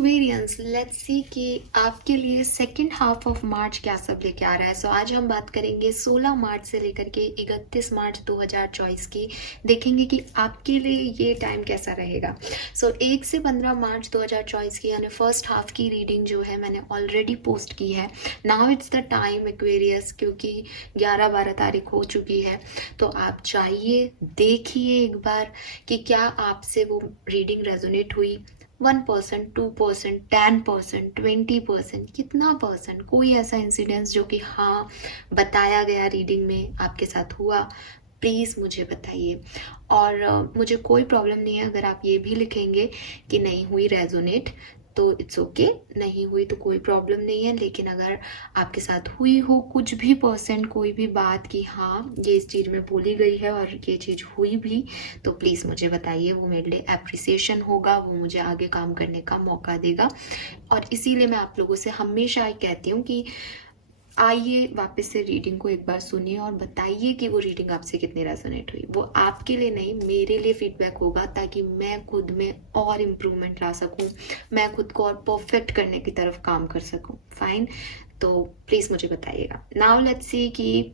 Aquarians let's see कि आपके लिए सेकंड हाफ ऑफ मार्च क्या सब लेके आ रहा है। आज हम बात करेंगे 16 मार्च से लेकर के 31 मार्च 2024 की। देखेंगे कि आपके लिए ये टाइम कैसा रहेगा। 1 से 15 मार्च 2024 की यानी फर्स्ट हाफ की रीडिंग जो है मैंने ऑलरेडी पोस्ट की है। Now it's the time Aquarius, क्योंकि 11-12 तारीख हो चुकी है। तो आप चाहिए देखिए एक बार कि क्या आपसे वो रीडिंग रेजोनेट हुई। 1%, 2%, 10%, 20%, कितना परसेंट, कोई ऐसा इंसिडेंस जो कि हाँ बताया गया रीडिंग में आपके साथ हुआ, प्लीज़ मुझे बताइए। और मुझे कोई प्रॉब्लम नहीं है अगर आप ये भी लिखेंगे कि नहीं हुई रेजोनेट, तो इट्स ओके। नहीं हुई तो कोई प्रॉब्लम नहीं है। लेकिन अगर आपके साथ हुई हो कुछ भी परसेंट, कोई भी बात कि हाँ ये इस चीज़ में बोली गई है और ये चीज़ हुई भी, तो प्लीज़ मुझे बताइए। वो मेरे लिए एप्रिसिएशन होगा, वो मुझे आगे काम करने का मौका देगा। और इसीलिए मैं आप लोगों से हमेशा कहती हूँ कि आइए वापस से रीडिंग को एक बार सुनिए और बताइए कि वो रीडिंग आपसे कितनी रेजोनेट हुई। वो आपके लिए नहीं, मेरे लिए फीडबैक होगा, ताकि मैं खुद में और इम्प्रूवमेंट ला सकूं, मैं खुद को और परफेक्ट करने की तरफ काम कर सकूं। फाइन, तो प्लीज़ मुझे बताइएगा। नाउ लेट्स सी कि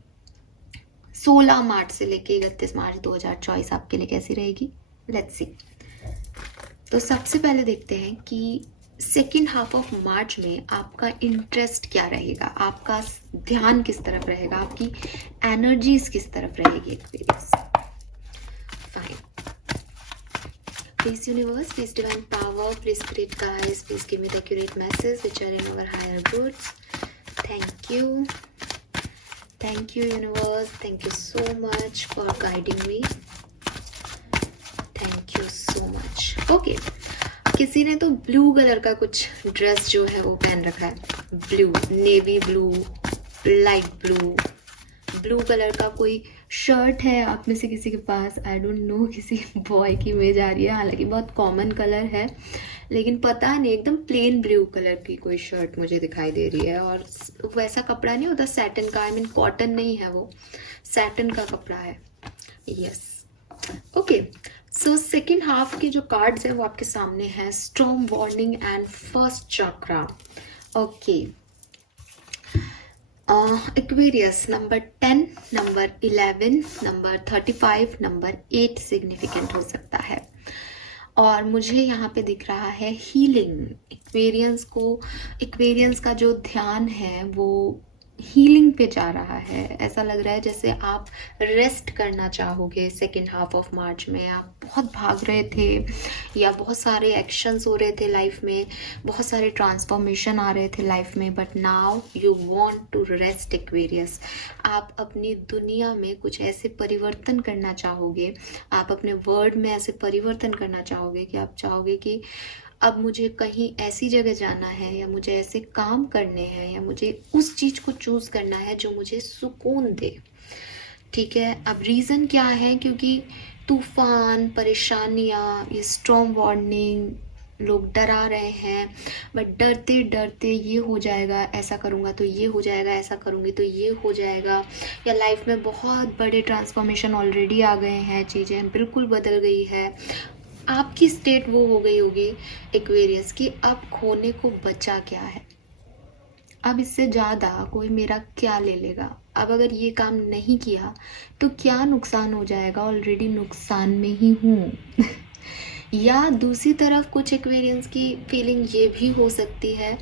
16 मार्च से लेके 31 मार्च 2024 आपके लिए कैसी रहेगी। Let's see. तो सबसे पहले देखते हैं कि सेकेंड हाफ ऑफ मार्च में आपका इंटरेस्ट क्या रहेगा, आपका ध्यान किस तरफ रहेगा, आपकी एनर्जीज किस तरफ रहेगी। Experience fine. Please universe, please divine power, please create guys, please give me the accurate message which are in our higher goods. Thank you universe, thank you so much for guiding me, thank you so much. Okay, किसी ने तो blue colour का कुछ dress जो है वो पहन रखा है। Blue, navy blue, light blue, blue colour का कोई शर्ट है आप में से किसी के पास। आई डोंट नो, किसी बॉय की इमेज आ रही है, हालांकि बहुत कॉमन कलर है, लेकिन पता नहीं, एकदम प्लेन ब्लू कलर की कोई शर्ट मुझे दिखाई दे रही है। और वैसा कपड़ा नहीं होता सैटिन का, आई मीन कॉटन नहीं है, वो सैटिन का कपड़ा है। Yes, okay. So second half के जो कार्ड्स हैं वो आपके सामने हैं। Storm warning and first chakra. Okay, Aquarius number 10, number 11, number 35, number 8 significant हो सकता है। और मुझे यहाँ पे दिख रहा है हीलिंग। एक्वेरियंस का जो ध्यान है वो हीलिंग पे जा रहा है। ऐसा लग रहा है जैसे आप रेस्ट करना चाहोगे। सेकेंड हाफ ऑफ मार्च में आप बहुत भाग रहे थे या बहुत सारे एक्शंस हो रहे थे लाइफ में, बहुत सारे ट्रांसफॉर्मेशन आ रहे थे लाइफ में, but now you want to rest Aquarius. आप अपनी दुनिया में कुछ ऐसे परिवर्तन करना चाहोगे, आप अपने वर्ड में ऐसे परिवर्तन करना चाहोगे कि आप चाहोगे कि अब मुझे कहीं ऐसी जगह जाना है, या मुझे ऐसे काम करने हैं, या मुझे उस चीज़ को चूज़ करना है जो मुझे सुकून दे। ठीक है, अब रीज़न क्या है, क्योंकि तूफान, परेशानियाँ, ये स्टॉर्म वार्निंग, लोग डरा रहे हैं, बट डरते डरते ये हो जाएगा, ऐसा करूँगा तो ये हो जाएगा, ऐसा करूँगी तो ये हो जाएगा, या लाइफ में बहुत बड़े ट्रांसफॉर्मेशन ऑलरेडी आ गए हैं, चीज़ें बिल्कुल बदल गई है। आपकी स्टेट वो हो गई होगी एक्वेरियस की अब खोने को बचा क्या है, अब इससे ज़्यादा कोई मेरा क्या ले लेगा, अब अगर ये काम नहीं किया तो क्या नुकसान हो जाएगा, ऑलरेडी नुकसान में ही हूँ। या दूसरी तरफ कुछ एक्वेरियंस की फीलिंग ये भी हो सकती है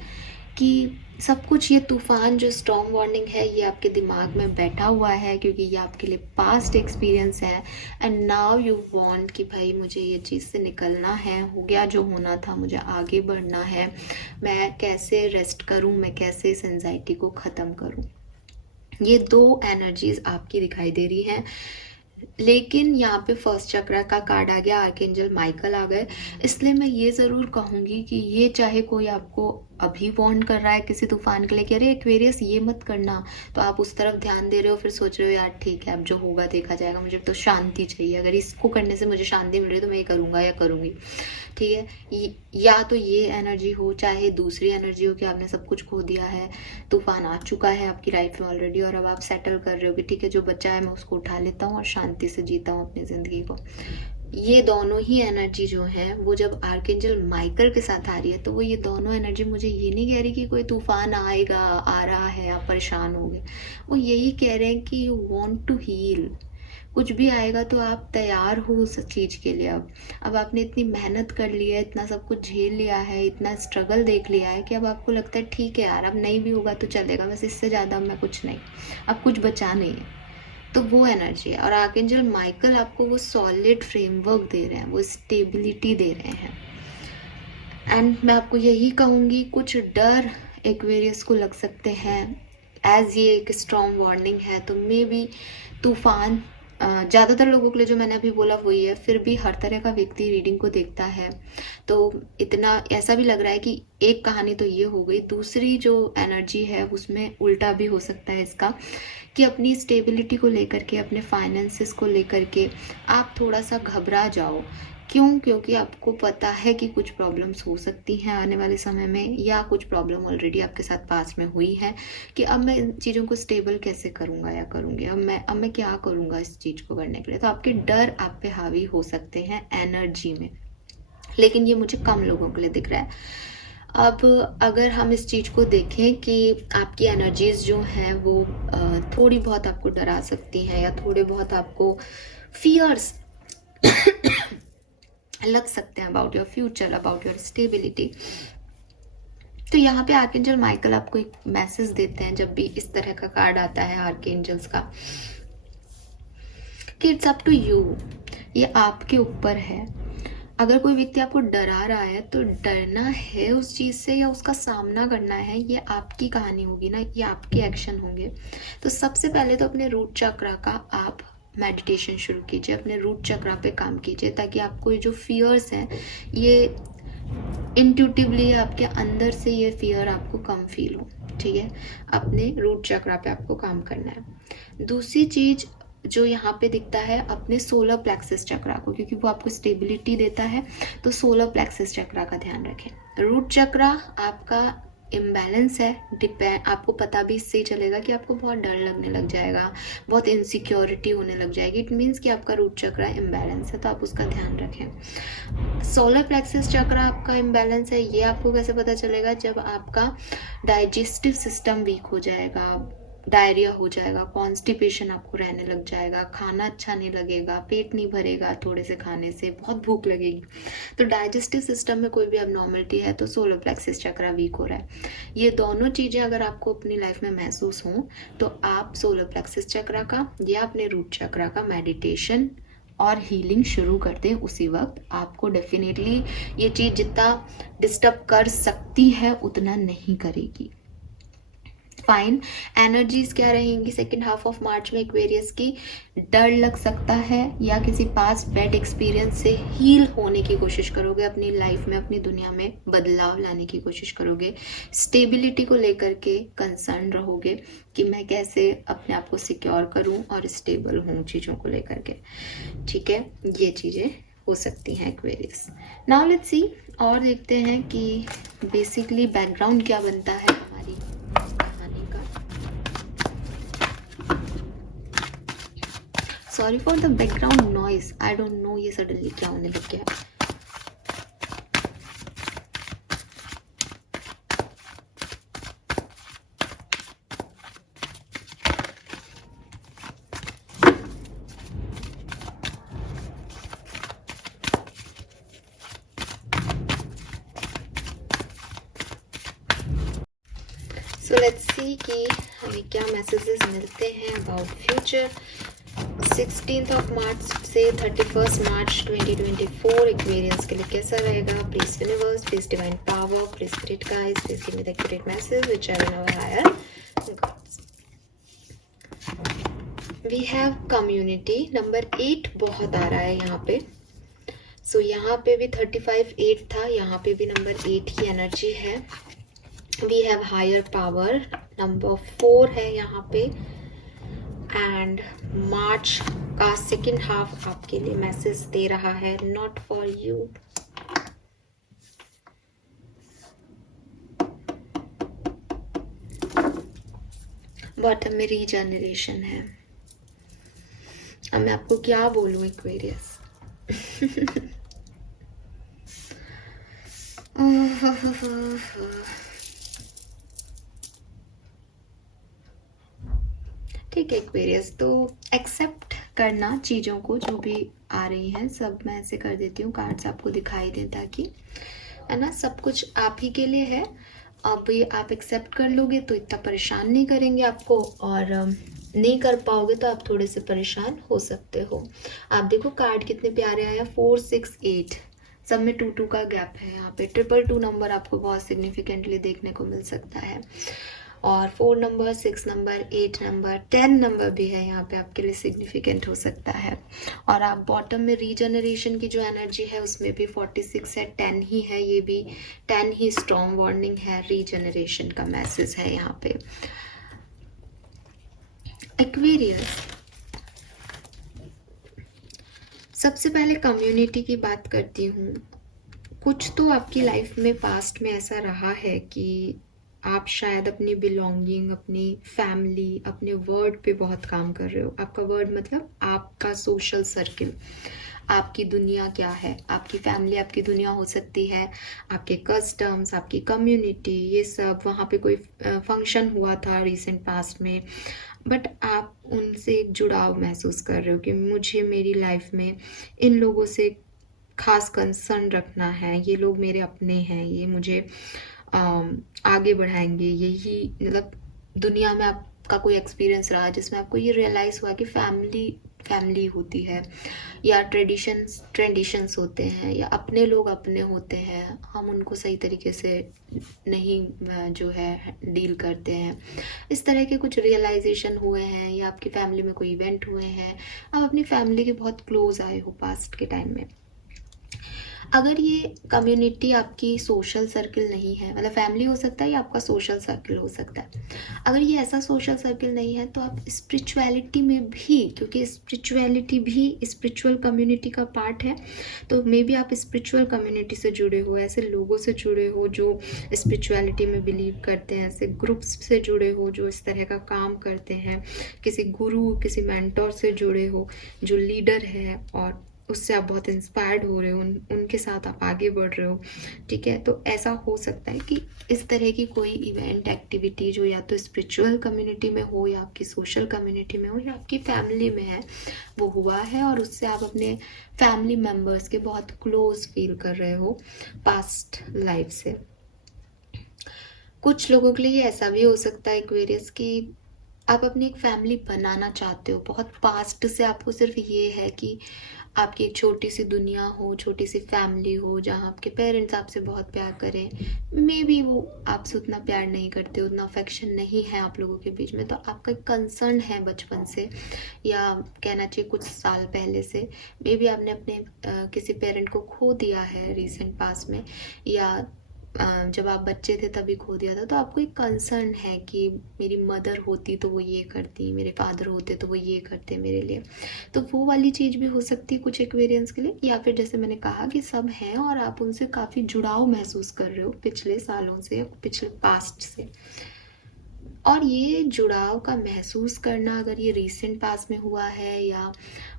कि सब कुछ, ये तूफान जो स्टॉर्म वार्निंग है ये आपके दिमाग में बैठा हुआ है, क्योंकि ये आपके लिए पास्ट एक्सपीरियंस है। एंड नाउ यू वांट कि भाई मुझे ये चीज़ से निकलना है, हो गया जो होना था, मुझे आगे बढ़ना है, मैं कैसे रेस्ट करूं, मैं कैसे इस एंजाइटी को ख़त्म करूं। ये दो एनर्जीज आपकी दिखाई दे रही हैं। लेकिन यहाँ पे फर्स्ट चक्र का कार्ड आ गया, आर्कएंजल माइकल आ गए। इसलिए मैं ये ज़रूर कहूँगी कि ये चाहे कोई आपको अभी वार्न कर रहा है किसी तूफान के लिए कि अरे एक्वेरियस ये मत करना, तो आप उस तरफ ध्यान दे रहे हो, फिर सोच रहे हो यार ठीक है अब जो होगा देखा जाएगा, मुझे तो शांति चाहिए, अगर इसको करने से मुझे शांति मिल रही है तो मैं ये करूँगा या करूँगी। ठीक है, या तो ये एनर्जी हो, चाहे दूसरी एनर्जी हो कि आपने सब कुछ खो दिया है, तूफान आ चुका है आपकी लाइफ में ऑलरेडी, और अब आप सेटल कर रहे हो कि ठीक है जो बचा है मैं उसको उठा लेता हूँ और शांति से जीता हूँ अपनी ज़िंदगी को। ये दोनों ही एनर्जी जो है वो जब आर्कएंजल माइकल के साथ आ रही है तो वो ये दोनों एनर्जी मुझे ये नहीं कह रही कि कोई तूफान आएगा, आ रहा है, आप परेशान होगे। वो यही कह रहे हैं कि यू वांट टू हील। कुछ भी आएगा तो आप तैयार हो उस चीज़ के लिए। अब आपने इतनी मेहनत कर ली है, इतना सब कुछ झेल लिया है, इतना स्ट्रगल देख लिया है कि अब आपको लगता है ठीक है यार, अब नहीं भी होगा तो चलेगा, बस इससे ज़्यादा मैं कुछ नहीं, अब कुछ बचा नहीं है। तो वो एनर्जी है। और आर्कएंजल माइकल आपको वो सॉलिड फ्रेमवर्क दे रहे हैं, वो स्टेबिलिटी दे रहे हैं। एंड मैं आपको यही कहूँगी, कुछ डर एक्वेरियस को लग सकते हैं, एज ये एक स्ट्रॉन्ग वार्निंग है, तो मे बी तूफान ज़्यादातर लोगों के लिए जो मैंने अभी बोला वही है। फिर भी हर तरह का व्यक्ति रीडिंग को देखता है, तो इतना ऐसा भी लग रहा है कि एक कहानी तो ये हो गई, दूसरी जो एनर्जी है उसमें उल्टा भी हो सकता है इसका, कि अपनी स्टेबिलिटी को लेकर के, अपने फाइनेंसेस को लेकर के आप थोड़ा सा घबरा जाओ। क्यों? क्योंकि आपको पता है कि कुछ प्रॉब्लम्स हो सकती हैं आने वाले समय में, या कुछ प्रॉब्लम ऑलरेडी आपके साथ पास में हुई है कि अब मैं इन चीज़ों को स्टेबल कैसे करूँगा या करूँगी, अब मैं क्या करूँगा इस चीज़ को करने के लिए। तो आपके डर आप पे हावी हो सकते हैं एनर्जी में, लेकिन ये मुझे कम लोगों के लिए दिख रहा है। अब अगर हम इस चीज़ को देखें कि आपकी एनर्जीज जो हैं वो थोड़ी बहुत आपको डरा सकती हैं, या थोड़े बहुत आपको फियर्स लग सकते हैं about your future, about your stability, तो यहाँ पे आर्कएंजल माइकल आपको एक मैसेज देते हैं जब भी इस तरह का कार्ड आता है आर्कएंजल्स का, कि इट्स अप टू यू, ये आपके ऊपर है। अगर कोई व्यक्ति आपको डरा रहा है तो डरना है उस चीज़ से या उसका सामना करना है, ये आपकी कहानी होगी ना, ये आपके एक्शन होंगे। तो सबसे पहले तो अपने रूट चक्रा का आप मेडिटेशन शुरू कीजिए, अपने रूट चक्रा पे काम कीजिए, ताकि आपको ये जो फियर्स हैं, ये इंट्यूटिवली आपके अंदर से ये फियर आपको कम फील हो। ठीक है, अपने रूट चक्रा पे आपको काम करना है। दूसरी चीज़ जो यहाँ पे दिखता है, अपने सोलर प्लेक्सस चक्रा को, क्योंकि वो आपको स्टेबिलिटी देता है, तो सोलर प्लेक्सस चक्रा का ध्यान रखें। रूट चक्रा आपका इम्बैलेंस है, डिपेंड, आपको पता भी इससे ही चलेगा कि आपको बहुत डर लगने लग जाएगा, बहुत इनसिक्योरिटी होने लग जाएगी, इट मीन्स कि आपका रूट चक्रा इम्बैलेंस है, तो आप उसका ध्यान रखें। सोलर प्लेक्सस चक्रा आपका इम्बैलेंस है, ये आपको कैसे पता चलेगा? जब आपका डाइजेस्टिव सिस्टम वीक हो जाएगा, डायरिया हो जाएगा, कॉन्स्टिपेशन आपको रहने लग जाएगा, खाना अच्छा नहीं लगेगा, पेट नहीं भरेगा थोड़े से खाने से, बहुत भूख लगेगी। तो डाइजेस्टिव सिस्टम में कोई भी अबनॉर्मलिटी है तो सोलर प्लेक्सस चक्रा वीक हो रहा है। ये दोनों चीज़ें अगर आपको अपनी लाइफ में महसूस हों तो आप सोलर प्लेक्सस चक्रा का या अपने रूट चक्रा का मेडिटेशन और हीलिंग शुरू कर दें उसी वक्त। आपको डेफिनेटली ये चीज़ जितना डिस्टर्ब कर सकती है उतना नहीं करेगी। फाइन। एनर्जीज क्या रहेंगी सेकेंड हाफ ऑफ मार्च में एक्वेरियस की? डर लग सकता है, या किसी पास बैड एक्सपीरियंस से हील होने की कोशिश करोगे, अपनी लाइफ में, अपनी दुनिया में बदलाव लाने की कोशिश करोगे, स्टेबिलिटी को लेकर के कंसर्न रहोगे कि मैं कैसे अपने आप को सिक्योर करूं और स्टेबल हूं चीज़ों को लेकर के। ठीक है, ये चीज़ें हो सकती हैं एक्वेरियस। नाउ लेट्स सी, और देखते हैं कि बेसिकली बैकग्राउंड क्या बनता है हमारी कहानी का। Sorry for the background noise, I don't know ये सडनली क्या होने लग गया। सो लेट्स सी कि हमें क्या मैसेजेस मिलते हैं about future. 16th of March से 31st मार्च 2024 एक्वेरियंस के लिए कैसा रहेगा? Please universe, please divine power, please spirit guides, please give me the accurate message which I will higher gods. We have community, number 8 बहुत आ रहा है यहाँ पे। सो यहाँ पे भी 35 8 था, यहाँ पे भी नंबर 8 की एनर्जी है। We have higher power, number 4 है यहाँ पे। एंड मार्च का सेकेंड हाफ आपके लिए मैसेज दे रहा है, नॉट फॉर यू। बॉटम में रीजनरेशन है। अब मैं आपको क्या बोलूं एक्वेरियस, ठीक है एक्वेरियस, तो एक्सेप्ट करना चीज़ों को जो भी आ रही हैं, सब मैं ऐसे कर देती हूँ, कार्ड्स आपको दिखाई दें ताकि, है ना, सब कुछ आप ही के लिए है। अब ये आप एक्सेप्ट कर लोगे तो इतना परेशान नहीं करेंगे आपको, और नहीं कर पाओगे तो आप थोड़े से परेशान हो सकते हो। आप देखो कार्ड कितने प्यारे आए हैं, 4 6 8, सब में 2 2 का गैप है। यहाँ पे 222 नंबर आपको बहुत सिग्निफिकेंटली देखने को मिल सकता है, और 4 नंबर, 6 नंबर, 8 नंबर, 10 नंबर भी है यहाँ पे आपके लिए सिग्निफिकेंट हो सकता है। और आप बॉटम में रीजनरेशन की जो एनर्जी है उसमें भी 46 है, 10 ही है, ये भी 10 ही स्ट्रॉन्ग वार्निंग है, रीजनरेशन का मैसेज है यहाँ पे। एक्वेरियस, सबसे पहले कम्युनिटी की बात करती हूँ। कुछ तो आपकी लाइफ में पास्ट में ऐसा रहा है कि आप शायद अपनी बिलोंगिंग, अपनी फैमिली, अपने वर्ड पे बहुत काम कर रहे हो। आपका वर्ड मतलब आपका सोशल सर्किल, आपकी दुनिया क्या है। आपकी फैमिली आपकी दुनिया हो सकती है, आपके कस्टम्स, आपकी कम्युनिटी, ये सब। वहाँ पे कोई फंक्शन हुआ था रिसेंट पास्ट में, बट आप उनसे एक जुड़ाव महसूस कर रहे हो कि मुझे मेरी लाइफ में इन लोगों से खास कंसर्न रखना है, ये लोग मेरे अपने हैं, ये मुझे आगे बढ़ाएंगे। यही मतलब दुनिया में आपका कोई एक्सपीरियंस रहा जिसमें आपको ये रियलाइज़ हुआ कि फैमिली फैमिली होती है, या ट्रेडिशंस होते हैं, या अपने लोग अपने होते हैं, हम उनको सही तरीके से नहीं जो है डील करते हैं। इस तरह के कुछ रियलाइजेशन हुए हैं, या आपकी फैमिली में कोई इवेंट हुए हैं, आप अपनी फैमिली के बहुत क्लोज आए हो पास्ट के टाइम में। अगर ये कम्युनिटी आपकी सोशल सर्किल नहीं है, मतलब फैमिली हो सकता है या आपका सोशल सर्किल हो सकता है, अगर ये ऐसा सोशल सर्किल नहीं है तो आप स्पिरिचुअलिटी में भी, क्योंकि स्पिरिचुअलिटी भी स्पिरिचुअल कम्युनिटी का पार्ट है, तो मे बी आप स्पिरिचुअल कम्युनिटी से जुड़े हो, ऐसे लोगों से जुड़े हो जो स्पिरिचुअलिटी में बिलीव करते हैं, ऐसे ग्रुप्स से जुड़े हो जो इस तरह का काम करते हैं, किसी गुरु, किसी मेंटोर से जुड़े हो जो लीडर है, और उससे आप बहुत इंस्पायर्ड हो रहे हो, उनके साथ आप आगे बढ़ रहे हो। ठीक है, तो ऐसा हो सकता है कि इस तरह की कोई इवेंट, एक्टिविटी जो या तो स्पिरिचुअल कम्युनिटी में हो, या आपकी सोशल कम्युनिटी में हो, या आपकी फैमिली में है, वो हुआ है, और उससे आप अपने फैमिली मेम्बर्स के बहुत क्लोज फील कर रहे हो पास्ट लाइफ से। कुछ लोगों के लिए ऐसा भी हो सकता है एक्वेरियस कि आप अपनी एक फैमिली बनाना चाहते हो। बहुत पास्ट से आपको सिर्फ ये है कि आपकी एक छोटी सी दुनिया हो, छोटी सी फैमिली हो, जहाँ आपके पेरेंट्स आपसे बहुत प्यार करें। मे बी वो आपसे उतना प्यार नहीं करते, उतना अफेक्शन नहीं है आप लोगों के बीच में, तो आपका एक कंसर्न है बचपन से, या कहना चाहिए कुछ साल पहले से। मे बी आपने अपने किसी पेरेंट को खो दिया है रिसेंट पास्ट में, या जब आप बच्चे थे तभी खो दिया था, तो आपको एक कंसर्न है कि मेरी मदर होती तो वो ये करती, मेरे फादर होते तो वो ये करते मेरे लिए। तो वो वाली चीज़ भी हो सकती है कुछ एक्वेरियंस के लिए, या फिर जैसे मैंने कहा कि सब हैं और आप उनसे काफ़ी जुड़ाव महसूस कर रहे हो पिछले सालों से या पिछले पास्ट से। और ये जुड़ाव का महसूस करना, अगर ये रीसेंट पास्ट में हुआ है या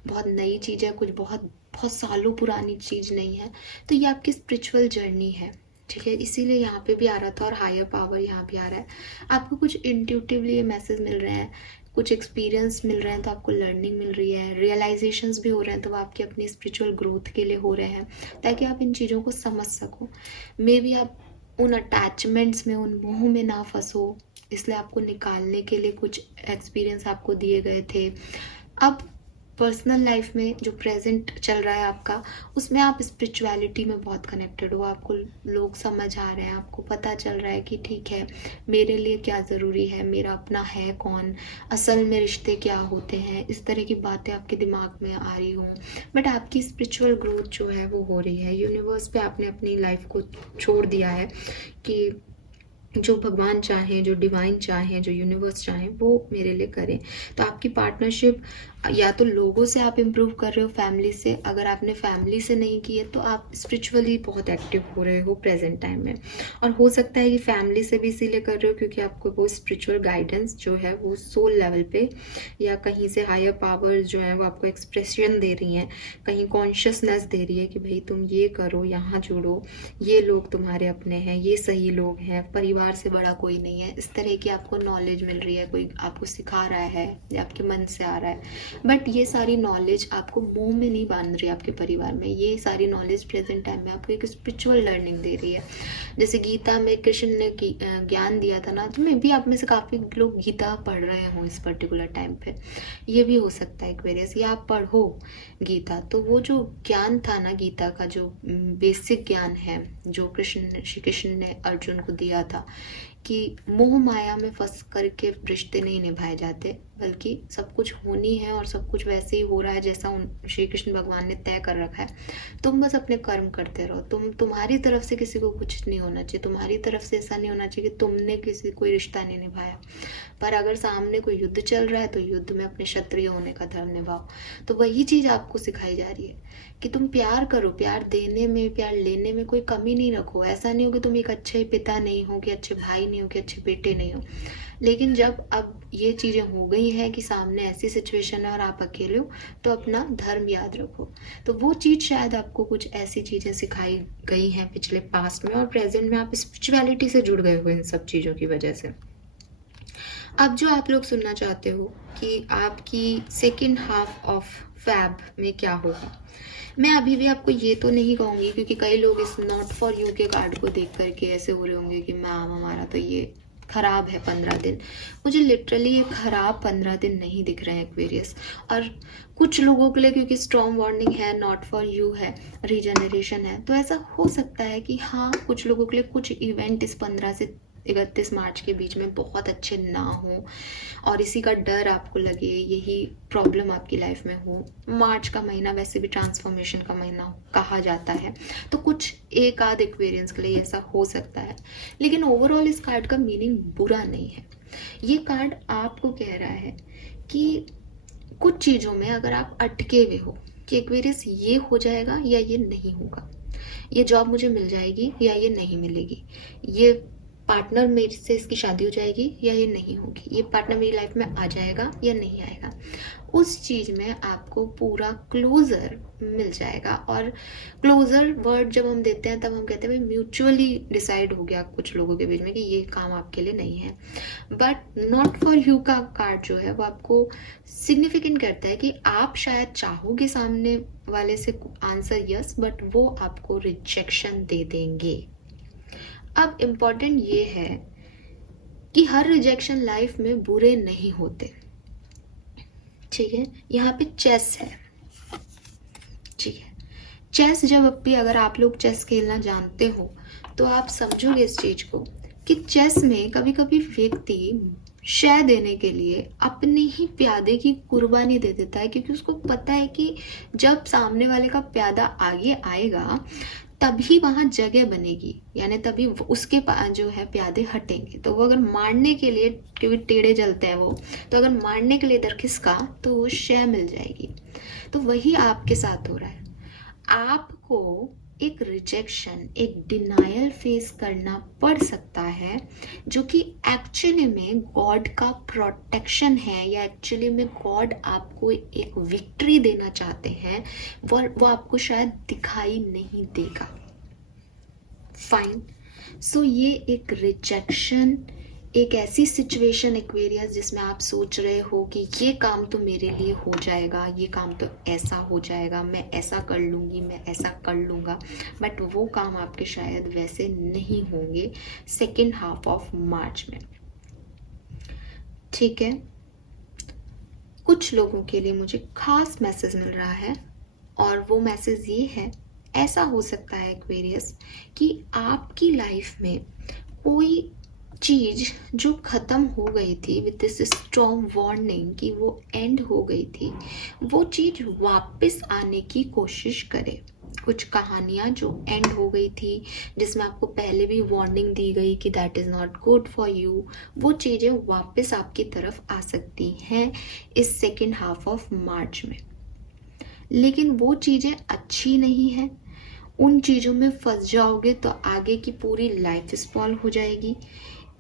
बहुत नई चीज़ है, कुछ बहुत बहुत सालों पुरानी चीज़ नहीं है, तो ये आपकी स्पिरिचुअल जर्नी है। ठीक है, इसीलिए यहाँ पे भी आ रहा था, और हायर पावर यहाँ भी आ रहा है। आपको कुछ इंट्यूटिवली ये मैसेज मिल रहे हैं, कुछ एक्सपीरियंस मिल रहे हैं, तो आपको लर्निंग मिल रही है, रियलाइजेशंस भी हो रहे हैं, तो वो आपकी अपनी स्पिरिचुअल ग्रोथ के लिए हो रहे हैं, ताकि आप इन चीज़ों को समझ सको। मे बी आप उन अटैचमेंट्स में, उन मोह में ना फंसो, इसलिए आपको निकालने के लिए कुछ एक्सपीरियंस आपको दिए गए थे। अब पर्सनल लाइफ में जो प्रेजेंट चल रहा है आपका, उसमें आप स्पिरिचुअलिटी में बहुत कनेक्टेड हो, आपको लोग समझ आ रहे हैं, आपको पता चल रहा है कि ठीक है, मेरे लिए क्या ज़रूरी है, मेरा अपना है कौन, असल में रिश्ते क्या होते हैं, इस तरह की बातें आपके दिमाग में आ रही हों। बट आपकी स्पिरिचुअल ग्रोथ जो है वो हो रही है। यूनिवर्स पे आपने अपनी लाइफ को छोड़ दिया है कि जो भगवान चाहें, जो डिवाइन चाहें, जो यूनिवर्स चाहें, वो मेरे लिए करें। तो आपकी पार्टनरशिप या तो लोगों से आप इम्प्रूव कर रहे हो, फैमिली से। अगर आपने फैमिली से नहीं की है तो आप स्पिरिचुअली बहुत एक्टिव हो रहे हो प्रेजेंट टाइम में। और हो सकता है कि फैमिली से भी इसीलिए कर रहे हो क्योंकि आपको वो स्पिरिचुअल गाइडेंस जो है वो सोल लेवल पे या कहीं से हायर पावर जो है वो आपको एक्सप्रेशन दे रही हैं, कहीं कॉन्शियसनेस दे रही है कि भाई तुम ये करो, यहाँ जुड़ो, ये लोग तुम्हारे अपने हैं, ये सही लोग हैं, परिवार से बड़ा कोई नहीं है। इस तरह की आपको नॉलेज मिल रही है, कोई आपको सिखा रहा है या आपके मन से आ रहा है। बट ये सारी नॉलेज आपको मुंह में नहीं बांध रही आपके परिवार में। ये सारी नॉलेज प्रेजेंट टाइम में आपको एक स्पिरिचुअल लर्निंग दे रही है। जैसे गीता में कृष्ण ने ज्ञान दिया था ना, तो मे भी आप में से काफ़ी लोग गीता पढ़ रहे हों इस पर्टिकुलर टाइम पे। ये भी हो सकता है एक्वेरियस, या आप पढ़ो गीता, तो वो जो ज्ञान था ना गीता का, जो बेसिक ज्ञान है जो श्री कृष्ण ने अर्जुन को दिया था कि मोह माया में फंस करके रिश्ते नहीं निभाए जाते, बल्कि सब कुछ होनी है और सब कुछ वैसे ही हो रहा है जैसा श्री कृष्ण भगवान ने तय कर रखा है। तुम बस अपने कर्म करते रहो। तुम्हारी तरफ से किसी को कुछ नहीं होना चाहिए, तुम्हारी तरफ से ऐसा नहीं होना चाहिए कि तुमने किसी कोई रिश्ता नहीं निभाया। पर अगर सामने कोई युद्ध चल रहा है तो युद्ध में अपने क्षत्रिय होने का धर्म निभाओ। तो वही चीज़ आपको सिखाई जा रही है कि तुम प्यार करो, प्यार देने में प्यार लेने में कोई कमी नहीं रखो। ऐसा नहीं हो कि तुम एक अच्छे पिता नहीं हो, कि अच्छे भाई नहीं हो, कि अच्छे बेटे नहीं हो। लेकिन जब अब ये चीज़ें हो गई हैं कि सामने ऐसी सिचुएशन है और आप अकेले हो, तो अपना धर्म याद रखो। तो वो चीज़ शायद आपको कुछ ऐसी चीज़ें सिखाई गई हैं पिछले पास्ट में, और प्रेजेंट में आप स्पिरिचुअलिटी से जुड़ गए हो इन सब चीज़ों की वजह से। अब जो आप लोग सुनना चाहते हो कि आपकी सेकेंड हाफ ऑफ फैब में क्या होगा, मैं अभी भी आपको ये तो नहीं कहूँगी, क्योंकि कई लोग इस नॉट फॉर यू के कार्ड को देख करके ऐसे हो रहे होंगे कि मैम हमारा तो ये खराब है 15 दिन। मुझे लिटरली ये खराब 15 दिन नहीं दिख रहे हैं एक्वेरियस। और कुछ लोगों के लिए क्योंकि स्ट्रॉन्ग वार्निंग है, नॉट फॉर यू है, रीजनरेशन है, तो ऐसा हो सकता है कि हाँ कुछ लोगों के लिए कुछ इवेंट इस 15 से 31 मार्च के बीच में बहुत अच्छे ना हो और इसी का डर आपको लगे, यही प्रॉब्लम आपकी लाइफ में हो। मार्च का महीना वैसे भी ट्रांसफॉर्मेशन का महीना कहा जाता है, तो कुछ एक आध एक्वेरियंस के लिए ऐसा हो सकता है। लेकिन ओवरऑल इस कार्ड का मीनिंग बुरा नहीं है। ये कार्ड आपको कह रहा है कि कुछ चीज़ों में अगर आप अटके हुए हो कि एक्वेरियस ये हो जाएगा या ये नहीं होगा, ये जॉब मुझे मिल जाएगी या ये नहीं मिलेगी, ये पार्टनर मेरे से इसकी शादी हो जाएगी या ये नहीं होगी, ये पार्टनर मेरी लाइफ में आ जाएगा या नहीं आएगा, उस चीज़ में आपको पूरा क्लोजर मिल जाएगा। और क्लोजर वर्ड जब हम देते हैं तब हम कहते हैं भाई म्यूचुअली डिसाइड हो गया कुछ लोगों के बीच में कि ये काम आपके लिए नहीं है। बट नॉट फॉर यू का कार्ड जो है वो आपको सिग्निफिकेंट करता है कि आप शायद चाहोगे सामने वाले से आंसर यस, बट वो आपको रिजेक्शन दे देंगे। अब इम्पॉर्टेंट ये है कि हर रिजेक्शन लाइफ में बुरे नहीं होते, ठीक है। यहाँ पे चेस है, ठीक है। चेस जब भी अगर आप लोग चेस खेलना जानते हो तो आप समझोगे इस चीज को कि चेस में कभी कभी व्यक्ति शय देने के लिए अपने ही प्यादे की कुर्बानी दे देता है, क्योंकि उसको पता है कि जब सामने वाले का प्यादा आगे आएगा तभी वहां जगह बनेगी, यानी तभी उसके जो है प्यादे हटेंगे। तो वो अगर मारने के लिए, क्योंकि टेढ़े जलते हैं वो, तो अगर मारने के लिए इधर खिसका तो वो शय मिल जाएगी। तो वही आपके साथ हो रहा है। आपको एक रिजेक्शन, एक डिनायल फेस करना पड़ सकता है, जो कि एक्चुअली में गॉड का प्रोटेक्शन है, या एक्चुअली में गॉड आपको एक विक्ट्री देना चाहते हैं, वो आपको शायद दिखाई नहीं देगा। फाइन। सो ये एक रिजेक्शन, एक ऐसी सिचुएशन एक्वेरियस जिसमें आप सोच रहे हो कि ये काम तो मेरे लिए हो जाएगा, ये काम तो ऐसा हो जाएगा, मैं ऐसा कर लूँगी, मैं ऐसा कर लूँगा, बट वो काम आपके शायद वैसे नहीं होंगे सेकेंड हाफ ऑफ मार्च में, ठीक है। कुछ लोगों के लिए मुझे खास मैसेज मिल रहा है और वो मैसेज ये है, ऐसा हो सकता है एक्वेरियस कि आपकी लाइफ में कोई चीज़ जो ख़त्म हो गई थी विद दिस स्ट्रॉन्ग वार्निंग कि वो एंड हो गई थी, वो चीज़ वापस आने की कोशिश करे। कुछ कहानियाँ जो एंड हो गई थी, जिसमें आपको पहले भी वार्निंग दी गई कि that is not good for you, वो चीज़ें वापस आपकी तरफ आ सकती हैं इस सेकेंड हाफ ऑफ मार्च में। लेकिन वो चीज़ें अच्छी नहीं हैं, उन चीज़ों में फंस जाओगे तो आगे की पूरी लाइफ स्पॉइल हो जाएगी।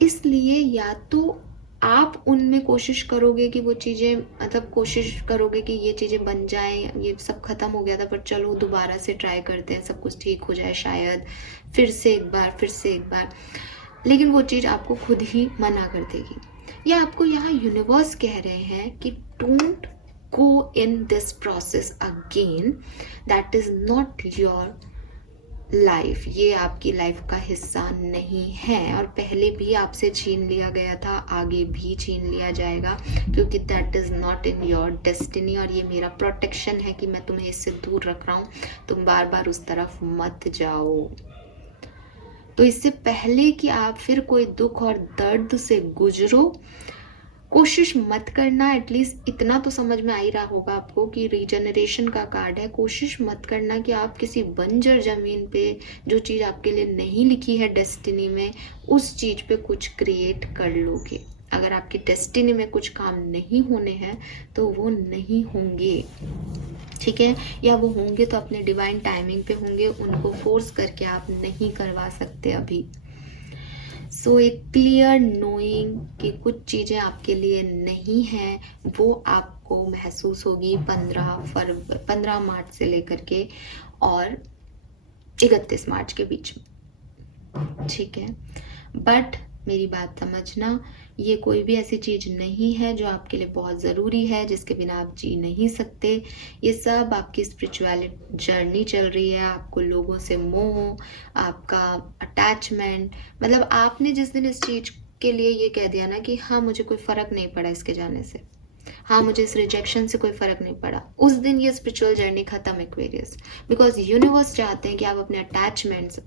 इसलिए या तो आप उनमें कोशिश करोगे कि वो चीज़ें, मतलब कोशिश करोगे कि ये चीज़ें बन जाएं, ये सब ख़त्म हो गया था पर चलो दोबारा से ट्राई करते हैं, सब कुछ ठीक हो जाए शायद, फिर से एक बार, फिर से एक बार। लेकिन वो चीज़ आपको खुद ही मना कर देगी, या आपको यहाँ यूनिवर्स कह रहे हैं कि don't go in this process again, that is not your life, ये आपकी लाइफ का हिस्सा नहीं है और पहले भी आपसे छीन लिया गया था, आगे भी छीन लिया जाएगा, क्योंकि that is not in your destiny. और ये मेरा प्रोटेक्शन है कि मैं तुम्हें इससे दूर रख रहा हूँ, तुम बार बार उस तरफ मत जाओ। तो इससे पहले कि आप फिर कोई दुख और दर्द से गुजरो, कोशिश मत करना। एटलीस्ट इतना तो समझ में आ ही रहा होगा आपको कि रीजनरेशन का कार्ड है। कोशिश मत करना कि आप किसी बंजर ज़मीन पे जो चीज़ आपके लिए नहीं लिखी है डेस्टिनी में, उस चीज़ पे कुछ क्रिएट कर लोगे। अगर आपकी डेस्टिनी में कुछ काम नहीं होने हैं तो वो नहीं होंगे, ठीक है, या वो होंगे तो अपने डिवाइन टाइमिंग पे होंगे, उनको फोर्स करके आप नहीं करवा सकते अभी। सो एक क्लियर नोइंग कि कुछ चीज़ें आपके लिए नहीं हैं, वो आपको महसूस होगी 15 मार्च से लेकर के और 31 मार्च के बीच में, ठीक है। बट मेरी बात समझना, ये कोई भी ऐसी चीज़ नहीं है जो आपके लिए बहुत ज़रूरी है, जिसके बिना आप जी नहीं सकते। ये सब आपकी स्पिरिचुअलिटी जर्नी चल रही है, आपको लोगों से मोह, आपका अटैचमेंट, मतलब आपने जिस दिन इस चीज़ के लिए ये कह दिया ना कि हाँ मुझे कोई फ़र्क नहीं पड़ा इसके जाने से, हाँ मुझे इस रिजेक्शन से कोई फ़र्क नहीं पड़ा, उस दिन ये स्पिरिचुअल जर्नी ख़त्म एक्वेरियस। बिकॉज यूनिवर्स चाहते हैं कि आप अपने अटैचमेंट्स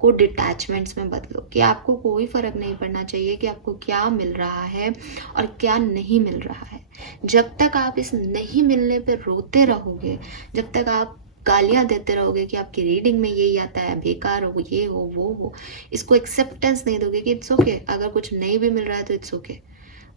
को डिटैचमेंट्स में बदलो, कि आपको कोई फ़र्क नहीं पड़ना चाहिए कि आपको क्या मिल रहा है और क्या नहीं मिल रहा है। जब तक आप इस नहीं मिलने पे रोते रहोगे, जब तक आप गालियाँ देते रहोगे कि आपकी रीडिंग में यही आता है, बेकार हो, ये हो, वो हो, इसको एक्सेप्टेंस नहीं दोगे कि इट्स ओके, अगर कुछ नहीं भी मिल रहा है तो इट्स ओके,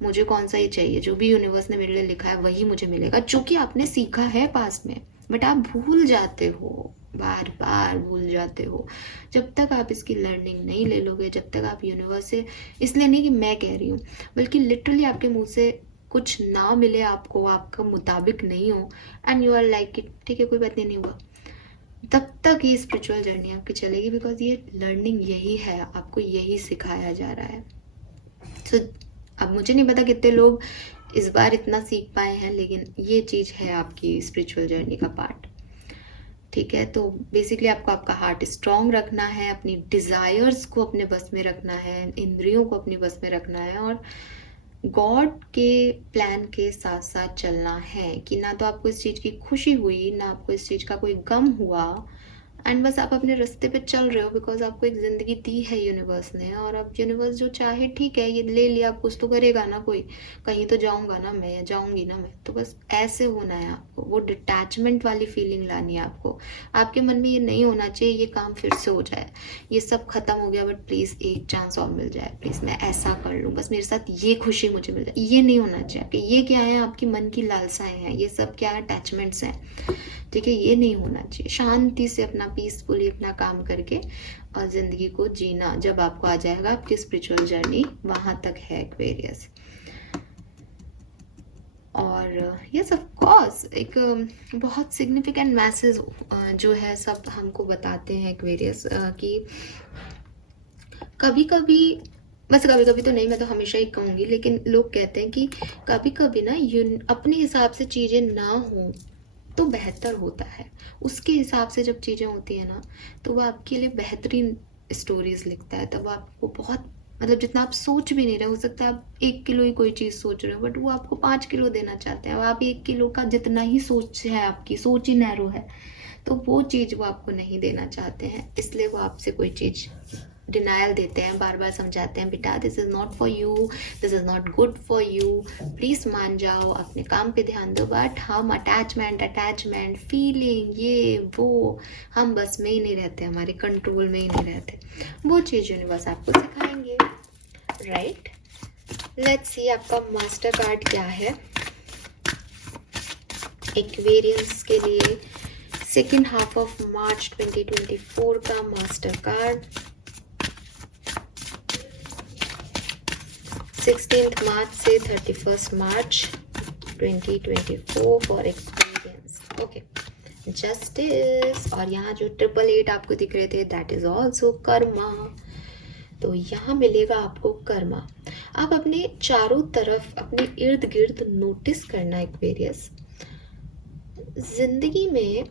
मुझे कौन सा ही चाहिए, जो भी यूनिवर्स ने मेरे लिए लिखा है वही मुझे मिलेगा, जो कि आपने सीखा है पास्ट में, बट आप भूल जाते हो, बार बार भूल जाते हो। जब तक आप इसकी लर्निंग नहीं ले लोगे, जब तक आप यूनिवर्स से, इसलिए नहीं कि मैं कह रही हूँ, बल्कि लिटरली आपके मुंह से कुछ ना मिले आपको, आपका मुताबिक नहीं हो, and you are like it, ठीक है कोई बात नहीं हुआ, तब तक ये स्पिरिचुअल जर्नी आपकी चलेगी। बिकॉज ये लर्निंग यही है, आपको यही सिखाया जा रहा है। सो अब मुझे नहीं पता कितने लोग इस बार इतना सीख पाए हैं, लेकिन ये चीज़ है आपकी स्पिरिचुअल जर्नी का पार्ट, ठीक है। तो बेसिकली आपको आपका हार्ट स्ट्रॉन्ग रखना है, अपनी डिज़ायर्स को अपने बस में रखना है, इंद्रियों को अपने बस में रखना है, और गॉड के प्लान के साथ साथ चलना है कि ना तो आपको इस चीज़ की खुशी हुई, ना आपको इस चीज़ का कोई गम हुआ, एंड बस आप अपने रास्ते पे चल रहे हो। बिकॉज आपको एक ज़िंदगी दी है यूनिवर्स ने, और अब यूनिवर्स जो चाहे, ठीक है ये ले लिया, कुछ तो करेगा ना, कोई कहीं तो जाऊंगा ना मैं, या जाऊंगी ना मैं, तो बस ऐसे होना है आपको, वो डिटैचमेंट वाली फीलिंग लानी है आपको। आपके मन में ये नहीं होना चाहिए ये काम फिर से हो जाए, ये सब खत्म हो गया बट प्लीज़ एक चांस और मिल जाए, प्लीज़ मैं ऐसा कर लूँ, बस मेरे साथ ये खुशी मुझे मिल जाए, ये नहीं होना चाहिए आपके। ये क्या है, आपकी मन की लालसाएं हैं, ये सब क्या है, अटैचमेंट्स हैं, ठीक है, ये नहीं होना चाहिए। शांति से अपना पीसफुली अपना काम करके और ज़िंदगी को जीना, जब आपको आ जाएगा आपकी स्पिरिचुअल जर्नी वहाँ तक है एक्वेरियस। और यस ऑफ कोर्स एक बहुत सिग्निफिकेंट मैसेज जो है सब हमको बताते हैं एक्वेरियस कि कभी कभी, बस कभी कभी तो नहीं, मैं तो हमेशा ही कहूँगी, लेकिन लोग कहते हैं कि कभी कभी ना अपने हिसाब से चीज़ें ना हो तो बेहतर होता है। उसके हिसाब से जब चीज़ें होती है ना तो वो आपके लिए बेहतरीन स्टोरीज लिखता है। तब आपको बहुत, मतलब जितना आप सोच भी नहीं रहे, हो सकता है आप 1 किलो ही कोई चीज़ सोच रहे हो बट वो आपको 5 किलो देना चाहते हैं। आप 1 किलो का जितना ही सोच है, आपकी सोच ही नैरो है, तो वो चीज़ वो आपको नहीं देना चाहते हैं, इसलिए वो आपसे कोई चीज़ डिनायल देते हैं, बार बार समझाते हैं बेटा this is not for you, this is not good for you, please मान जाओ, अपने काम पे ध्यान दो। बट हम अटैचमेंट फीलिंग ये वो, हम बस में ही नहीं रहते, हमारे कंट्रोल में ही नहीं रहते। वो चीज़ यूनिवर्स आपको सिखाएंगे, राइट। लेट्स सी आपका मास्टर कार्ड क्या है एक्वेरियंस के लिए सेकेंड हाफ ऑफ मार्च 2024 का मास्टर कार्ड। 16 मार्च से 31 मार्च 2024 फॉर एक्सपीरियंस। Okay, justice. और यहाँ जो 888 आपको दिख रहे थे दैट इज ऑल्सो कर्मा। तो यहाँ मिलेगा आपको कर्मा। आप अपने चारों तरफ अपने इर्द गिर्द नोटिस करना एक्वेरियस। जिंदगी में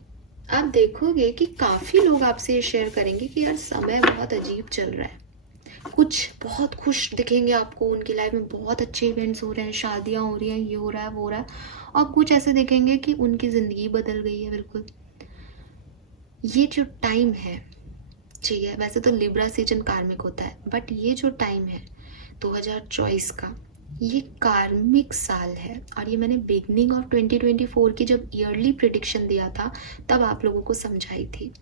आप देखोगे कि काफ़ी लोग आपसे ये शेयर करेंगे कि यार समय बहुत अजीब चल रहा है। कुछ बहुत खुश दिखेंगे आपको, उनकी लाइफ में बहुत अच्छे इवेंट्स हो रहे हैं, शादियां हो रही हैं, ये हो रहा है वो हो रहा है। और कुछ ऐसे दिखेंगे कि उनकी ज़िंदगी बदल गई है बिल्कुल। ये जो टाइम है, ठीक है, वैसे तो लिब्रा सीजन कार्मिक होता है, बट ये जो टाइम है 2024 का, ये कार्मिक साल है। और ये मैंने बिगनिंग ऑफ 2024 की जब ईयरली प्रिडिक्शन दिया था तब आप लोगों को समझाई थी।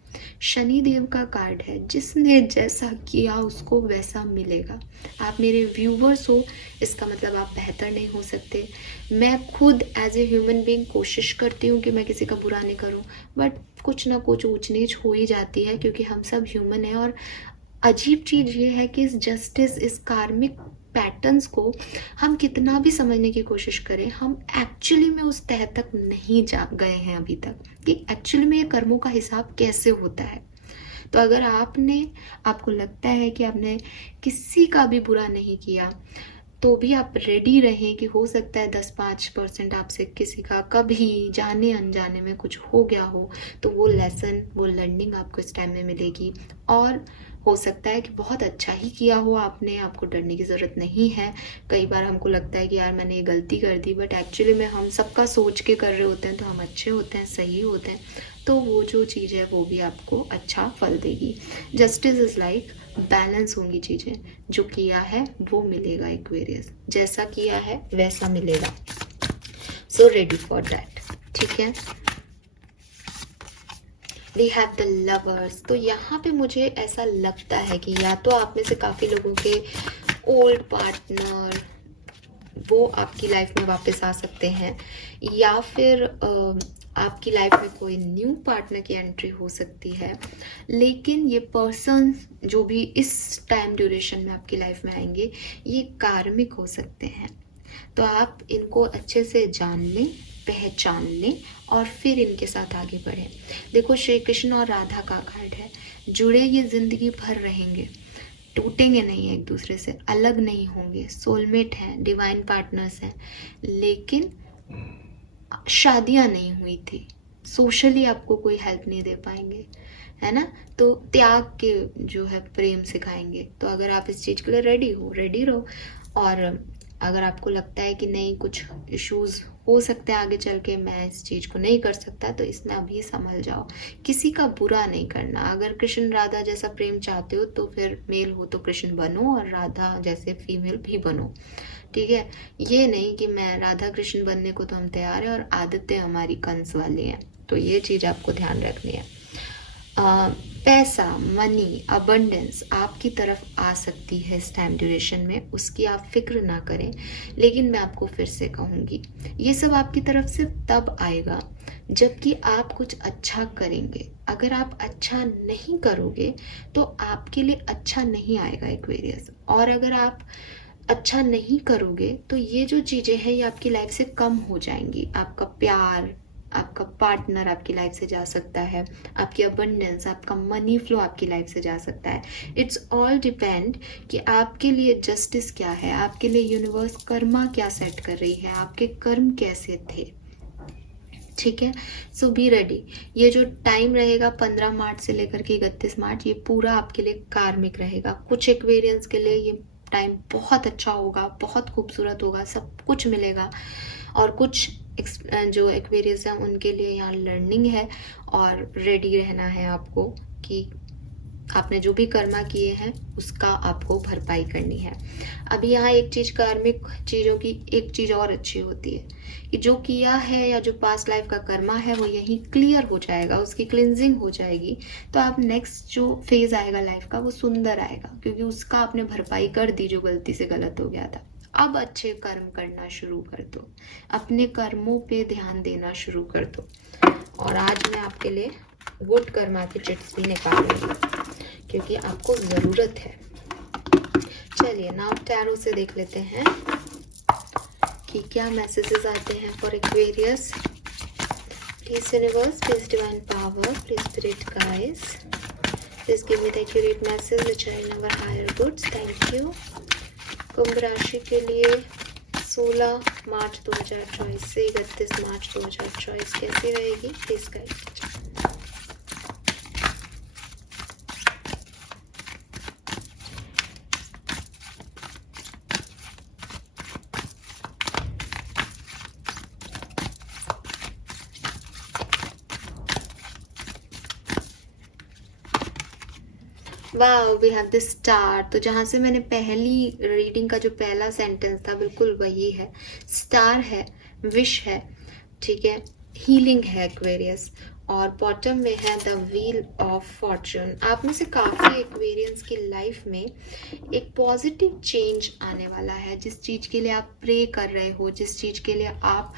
शनि देव का कार्ड है, जिसने जैसा किया उसको वैसा मिलेगा। आप मेरे व्यूवर्स हो, इसका मतलब आप बेहतर नहीं हो सकते। मैं खुद एज ए ह्यूमन बीइंग कोशिश करती हूँ कि मैं किसी का बुरा नहीं करूँ, बट कुछ ना कुछ ऊंच नीच हो ही जाती है, क्योंकि हम सब ह्यूमन हैं। और अजीब चीज़ ये है कि इस जस्टिस, इस कार्मिक पैटर्न्स को हम कितना भी समझने की कोशिश करें, हम एक्चुअली में उस तह तक नहीं जा गए हैं अभी तक कि एक्चुअली में ये कर्मों का हिसाब कैसे होता है। तो अगर आपको लगता है कि आपने किसी का भी बुरा नहीं किया, तो भी आप रेडी रहें कि हो सकता है 10-5% आपसे किसी का कभी जाने अनजाने में कुछ हो गया हो, तो वो लेसन, वो लर्निंग आपको इस टाइम में मिलेगी। और हो सकता है कि बहुत अच्छा ही किया हो आपने, आपको डरने की ज़रूरत नहीं है। कई बार हमको लगता है कि यार मैंने ये गलती कर दी, बट एक्चुअली में हम सबका सोच के कर रहे होते हैं, तो हम अच्छे होते हैं, सही होते हैं। तो वो जो चीज़ है वो भी आपको अच्छा फल देगी। जस्टिस इज़ लाइक बैलेंस होंगी चीज़ें, जो किया है वो मिलेगा एक्वेरियस, जैसा किया है वैसा मिलेगा। सो रेडी फॉर दैट, ठीक है। We have the lovers. तो यहाँ पे मुझे ऐसा लगता है कि या तो आप में से काफ़ी लोगों के ओल्ड पार्टनर वो आपकी लाइफ में वापस आ सकते हैं, या फिर आपकी लाइफ में कोई न्यू पार्टनर की एंट्री हो सकती है। लेकिन ये पर्सन जो भी इस टाइम ड्यूरेशन में आपकी लाइफ में आएंगे, ये कार्मिक हो सकते हैं। तो आप इनको अच्छे से जान लें, पहचान लें, और फिर इनके साथ आगे बढ़ें। देखो, श्री कृष्ण और राधा का कार्ड है, जुड़े ये ज़िंदगी भर रहेंगे, टूटेंगे नहीं, एक दूसरे से अलग नहीं होंगे, सोलमेट हैं, डिवाइन पार्टनर्स हैं। लेकिन शादियां नहीं हुई थी, सोशली आपको कोई हेल्प नहीं दे पाएंगे, है ना। तो त्याग के जो है प्रेम सिखाएंगे। तो अगर आप इस चीज़ के लिए रेडी हो, रेडी रहो। और अगर आपको लगता है कि नहीं, कुछ इश्यूज हो सकते हैं आगे चल के, मैं इस चीज़ को नहीं कर सकता, तो इसमें अभी संभल जाओ। किसी का बुरा नहीं करना। अगर कृष्ण राधा जैसा प्रेम चाहते हो तो फिर मेल हो तो कृष्ण बनो, और राधा जैसे फीमेल भी बनो, ठीक है। ये नहीं कि मैं राधा कृष्ण बनने को तो हम तैयार है और आदतें हमारी कंस वाली हैं। तो ये चीज़ आपको ध्यान रखनी है। पैसा, मनी, अबंडेंस आपकी तरफ आ सकती है इस टाइम ड्यूरेशन में, उसकी आप फिक्र ना करें। लेकिन मैं आपको फिर से कहूँगी, ये सब आपकी तरफ से तब आएगा जबकि आप कुछ अच्छा करेंगे। अगर आप अच्छा नहीं करोगे तो आपके लिए अच्छा नहीं आएगा एक्वेरियस। और अगर आप अच्छा नहीं करोगे तो ये जो चीज़ें हैं ये आपकी लाइफ से कम हो जाएंगी। आपका प्यार, आपका पार्टनर आपकी लाइफ से जा सकता है, आपकी अबंडेंस, आपका मनी फ्लो आपकी लाइफ से जा सकता है। इट्स ऑल डिपेंड कि आपके लिए जस्टिस क्या है, आपके लिए यूनिवर्स कर्मा क्या सेट कर रही है, आपके कर्म कैसे थे, ठीक है। सो बी रेडी। ये जो टाइम रहेगा 15 मार्च से लेकर के 31 मार्च, ये पूरा आपके लिए कार्मिक रहेगा। कुछ एक्वेरियंस के लिए ये टाइम बहुत अच्छा होगा, बहुत खूबसूरत होगा, सब कुछ मिलेगा। और कुछ जो एक्वेरियंस हैं उनके लिए यहाँ लर्निंग है, और रेडी रहना है आपको कि आपने जो भी कर्मा किए हैं उसका आपको भरपाई करनी है। अभी यहाँ एक चीज, कार्मिक चीजों की एक चीज और अच्छी होती है कि जो किया है या जो पास्ट लाइफ का कर्मा है वो यही क्लियर हो जाएगा, उसकी क्लिनजिंग हो जाएगी। तो आप नेक्स्ट जो फेज आएगा लाइफ का वो सुंदर आएगा, क्योंकि उसका आपने भरपाई कर दी जो गलती से गलत हो गया था। अब अच्छे कर्म करना शुरू कर दो, अपने कर्मों पे ध्यान देना शुरू कर दो। और आज मैं आपके लिए गुड कर्मा की चिट्स भी निकालूंगी, क्योंकि आपको ज़रूरत है। चलिए नाउ टैरो से देख लेते हैं कि क्या मैसेजेस आते हैं for Aquarius. Please universe, please divine power, please spirit guides, please give me the accurate message which are in our higher goods. Thank you. कुंभ राशि के लिए 16 मार्च 2024 से 31 मार्च 2024 कैसी रहेगी, please guide. Wow, we have the star. तो जहाँ से मैंने पहली रीडिंग का जो पहला सेंटेंस था बिल्कुल वही है, स्टार है, विश है, ठीक है, हीलिंग है एक्वेरियस, और बॉटम में है द व्हील ऑफ फॉर्चून। आप में से काफ़ी एक्वेरियंस की लाइफ में एक पॉजिटिव चेंज आने वाला है। जिस चीज़ के लिए आप प्रे कर रहे हो, जिस चीज़ के लिए आप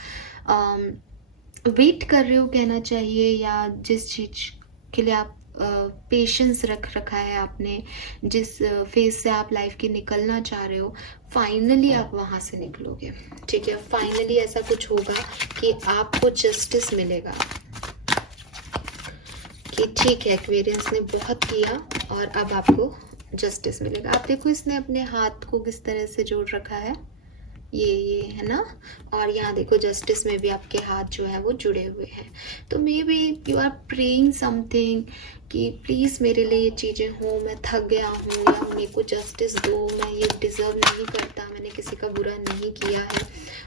वेट कर रहे हो कहना चाहिए, या जिस चीज़ के लिए आप पेशेंस रख रखा है आपने, जिस फेज से आप लाइफ की निकलना चाह रहे हो, फाइनली आप वहाँ से निकलोगे। ठीक है, फाइनली ऐसा कुछ होगा कि आपको जस्टिस मिलेगा कि ठीक है एक्वेरियंस ने बहुत किया और अब आपको जस्टिस मिलेगा। आप देखो इसने अपने हाथ को किस तरह से जोड़ रखा है, ये है ना, और यहाँ देखो जस्टिस में भी आपके हाथ जो है वो जुड़े हुए हैं। तो maybe you are praying something कि प्लीज़ मेरे लिए ये चीज़ें हो, मैं थक गया हूँ, या मेरे को जस्टिस दो, मैं ये डिज़र्व नहीं करता, मैंने किसी का बुरा नहीं किया है।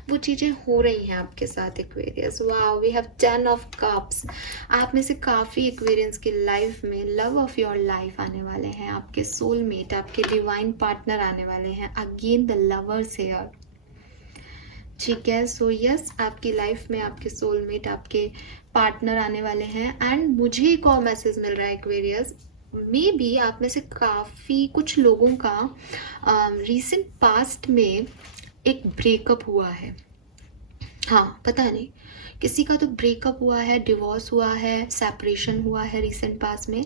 वो चीज़ें हो रही हैं आपके साथ Aquarius. Wow, we have 10 of cups. आप में से काफ़ी एक्वेरियंस की लाइफ में लव ऑफ योर लाइफ आने वाले हैं, आपके सोलमेट, आपके डिवाइन पार्टनर आने वाले हैं। अगेन द लवर्स हेयर, ठीक है। सो यस, आपकी लाइफ में आपके सोलमेट, आपके पार्टनर आने वाले हैं। एंड मुझे एक और मैसेज मिल रहा है एक्वेरियस, मे बी आप में से काफ़ी कुछ लोगों का रीसेंट पास्ट में एक ब्रेकअप हुआ है। हाँ, पता नहीं किसी का तो ब्रेकअप हुआ है, डिवोर्स हुआ है, सेपरेशन हुआ है रिसेंट पास्ट में।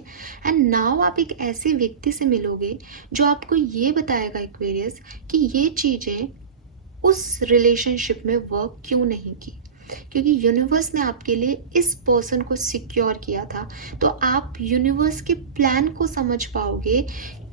एंड नाउ आप एक ऐसे व्यक्ति से मिलोगे जो आपको ये बताएगा एक्वेरियस कि ये चीज़ें उस रिलेशनशिप में वर्क क्यों नहीं की, क्योंकि यूनिवर्स ने आपके लिए इस पर्सन को सिक्योर किया था। तो आप यूनिवर्स के प्लान को समझ पाओगे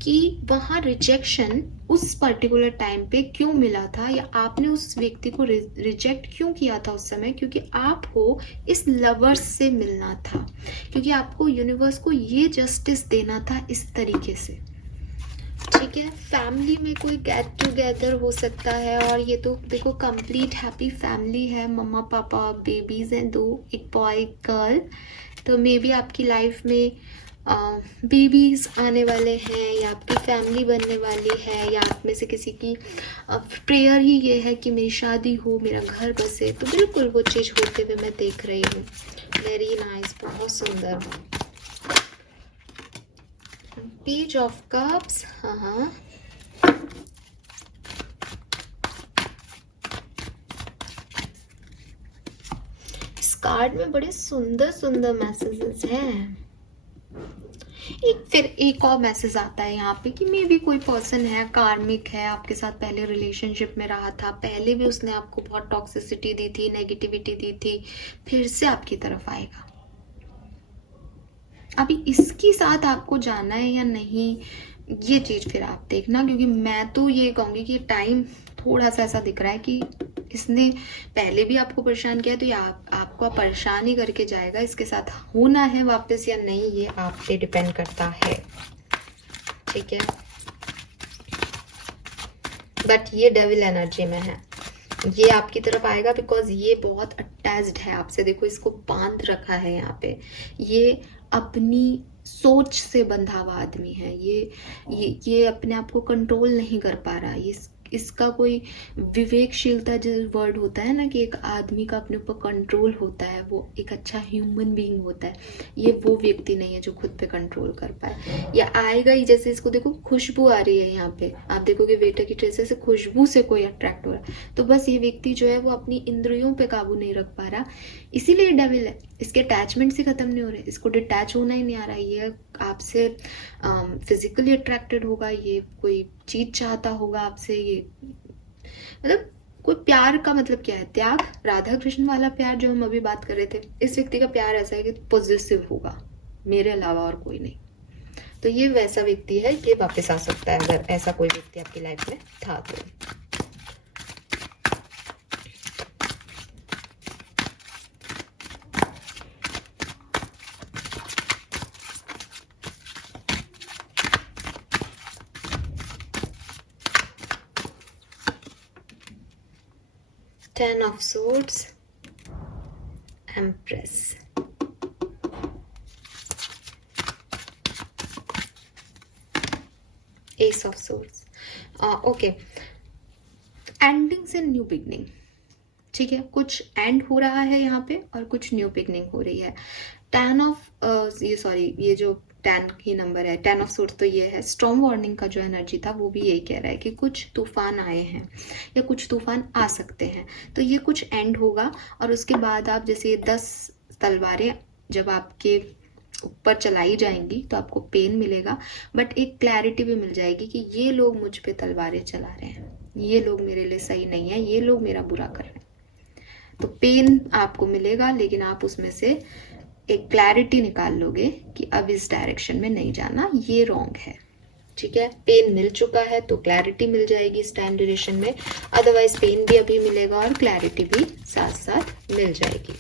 कि वहाँ रिजेक्शन उस पर्टिकुलर टाइम पे क्यों मिला था, या आपने उस व्यक्ति को रिजेक्ट क्यों किया था उस समय, क्योंकि आपको इस लवर्स से मिलना था, क्योंकि आपको यूनिवर्स को ये जस्टिस देना था इस तरीके से। ठीक है, फैमिली में कोई गेट टुगेदर हो सकता है, और ये तो देखो कंप्लीट हैप्पी फैमिली है, मम्मा पापा, बेबीज हैं 2, एक बॉय एक गर्ल। तो मे बी आपकी लाइफ में बेबीज आने वाले हैं, या आपकी फैमिली बनने वाली है, या आप में से किसी की प्रेयर ही ये है कि मेरी शादी हो, मेरा घर बसे। तो बिल्कुल वो चीज़ होते हुए मैं देख रही हूँ। वेरी नाइस, बहुत सुंदर। पेज ऑफ कप्स, हाँ, इस कार्ड में बड़े सुंदर सुंदर मैसेजेस हैं। फिर एक और मैसेज आता है यहाँ पे कि मे बी कोई पर्सन है, कार्मिक है, आपके साथ पहले रिलेशनशिप में रहा था, पहले भी उसने आपको बहुत टॉक्सिसिटी दी थी, नेगेटिविटी दी थी, फिर से आपकी तरफ आएगा। अभी इसके साथ आपको जाना है या नहीं, ये चीज़ फिर आप देखना, क्योंकि मैं तो ये कहूँगी कि टाइम थोड़ा सा ऐसा दिख रहा है कि इसने पहले भी आपको परेशान किया, तो ये आपको परेशान ही करके जाएगा। इसके साथ होना है वापस या नहीं, ये आप पे डिपेंड करता है। ठीक है, बट ये डेविल एनर्जी में है, ये आपकी तरफ आएगा बिकॉज ये बहुत अटैच्ड है आपसे। देखो इसको बांध रखा है यहाँ पे, ये अपनी सोच से बंधा हुआ आदमी है। ये अपने आप को कंट्रोल नहीं कर पा रहा। ये इसका कोई विवेकशीलता जो वर्ड होता है ना, कि एक आदमी का अपने ऊपर कंट्रोल होता है, वो एक अच्छा ह्यूमन बीइंग होता है, ये वो व्यक्ति नहीं है जो खुद पे कंट्रोल कर पाए। या आएगा ही, जैसे इसको देखो खुशबू आ रही है यहाँ पे, आप देखोगे वेटर की ड्रेस से खुशबू से कोई अट्रैक्ट हो रहा है, तो बस ये व्यक्ति जो है वो अपनी इंद्रियों पे काबू नहीं रख पा रहा, इसीलिए डेविल है। इसके अटैचमेंट से खत्म नहीं हो रहे, इसको डिटैच होना ही नहीं आ रहा। ये आपसे फिजिकली अट्रैक्टेड होगा, ये कोई चीज चाहता होगा आपसे, ये मतलब कोई प्यार का मतलब क्या है, त्याग, राधा कृष्ण वाला प्यार जो हम अभी बात कर रहे थे। इस व्यक्ति का प्यार ऐसा है कि पॉजिटिव होगा, मेरे अलावा और कोई नहीं। तो ये वैसा व्यक्ति है, ये वापस आ सकता है अगर ऐसा कोई व्यक्ति आपकी लाइफ में था तो। Ten of Swords, Empress, Ace of Swords. Okay, ending से न्यू बिगनिंग, ठीक है, कुछ एंड हो रहा है यहाँ पे और कुछ न्यू बिगनिंग हो रही है। टेन ऑफ ये जो 10 ही नंबर है, 10 ऑफ सूट्स, तो ये है स्टॉर्म वार्निंग का जो एनर्जी था वो भी यही कह रहा है कि कुछ तूफान आए हैं या कुछ तूफान आ सकते हैं। तो ये कुछ एंड होगा और उसके बाद आप जैसे ये 10 तलवारें जब आपके ऊपर चलाई जाएंगी तो आपको पेन मिलेगा, बट एक क्लैरिटी भी मिल जाएगी कि ये लोग मुझ पे तलवारें चला रहे हैं, ये लोग मेरे लिए सही नहीं है, ये लोग मेरा बुरा कर रहे हैं। तो पेन आपको मिलेगा, लेकिन आप उसमें से एक क्लैरिटी निकाल लोगे कि अब इस डायरेक्शन में नहीं जाना, ये रॉन्ग है, ठीक है। पेन मिल चुका है तो क्लैरिटी मिल जाएगी इस टाइम ड्यूरेशन में, अदरवाइज पेन भी अभी मिलेगा और क्लैरिटी भी साथ साथ मिल जाएगी।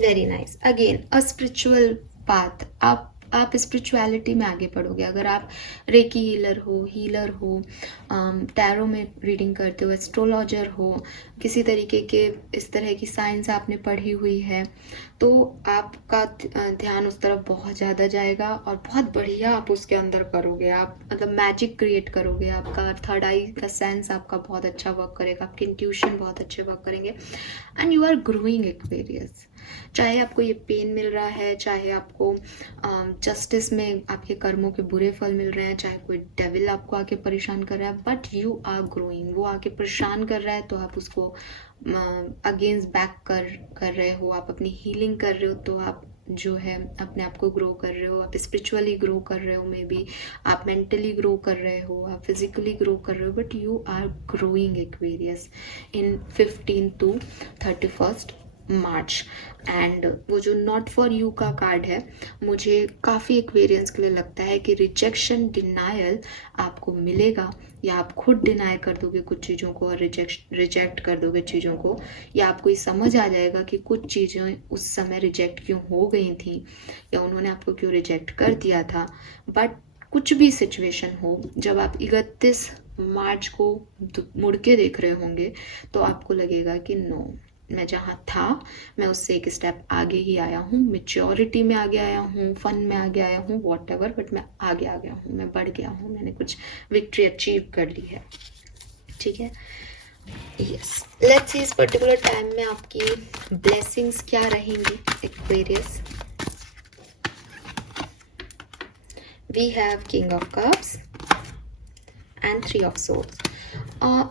Very nice. Again a spiritual path, आप स्पिरिचुअलिटी में आगे बढ़ोगे। अगर आप रेकी हीलर हो, टैरो में रीडिंग करते हो, एस्ट्रोलॉजर हो, किसी तरीके के इस तरह की साइंस आपने पढ़ी हुई है, तो आपका ध्यान उस तरफ बहुत ज़्यादा जाएगा और बहुत बढ़िया आप उसके अंदर करोगे। आप मतलब मैजिक क्रिएट करोगे, आपका थर्ड आई का सेंस आपका बहुत अच्छा वर्क करेगा, आपके इंट्यूशन बहुत अच्छे वर्क करेंगे and you are growing Aquarius. चाहे आपको ये पेन मिल रहा है, चाहे आपको जस्टिस में आपके कर्मों के बुरे फल मिल रहे हैं, चाहे कोई डेविल आपको आके परेशान कर रहा है, बट यू आर ग्रोइंग। वो आके परेशान कर रहा है तो आप उसको अगेंस्ट बैक कर रहे हो, आप अपनी हीलिंग कर रहे हो, तो आप जो है अपने आप को ग्रो कर रहे हो, आप स्पिरिचुअली ग्रो कर रहे हो, मे बी आप मेंटली ग्रो कर रहे हो, आप फिजिकली ग्रो कर रहे हो, but you are growing Aquarius in 15 to 31 March. And वो जो नॉट फॉर यू का कार्ड है, मुझे काफ़ी एक्वेरियंस के लिए लगता है कि रिजेक्शन, डिनायल आपको मिलेगा, या आप खुद डिनाई कर दोगे कुछ चीज़ों को और रिजेक्ट कर दोगे चीज़ों को, या आपको ये समझ आ जाएगा कि कुछ चीज़ें उस समय रिजेक्ट क्यों हो गई थी या उन्होंने आपको क्यों रिजेक्ट कर दिया था। बट कुछ भी सिचुएशन हो, जब आप 31 मार्च को मुड़ के देख रहे होंगे तो आपको लगेगा कि नो, मैं जहाँ था मैं उससे एक स्टेप आगे ही आया हूँ, मेच्योरिटी में आगे आया हूँ, फन में आगे आया हूँ, वॉटएवर, बट मैं आगे आ गया हूँ, मैं बढ़ गया हूँ, मैंने कुछ विक्ट्री अचीव कर ली है, ठीक है। यस, लेट्स सी इस पर्टिकुलर टाइम में आपकी ब्लेसिंग्स क्या रहेंगी Aquarius. We have king of cups and 3 of swords.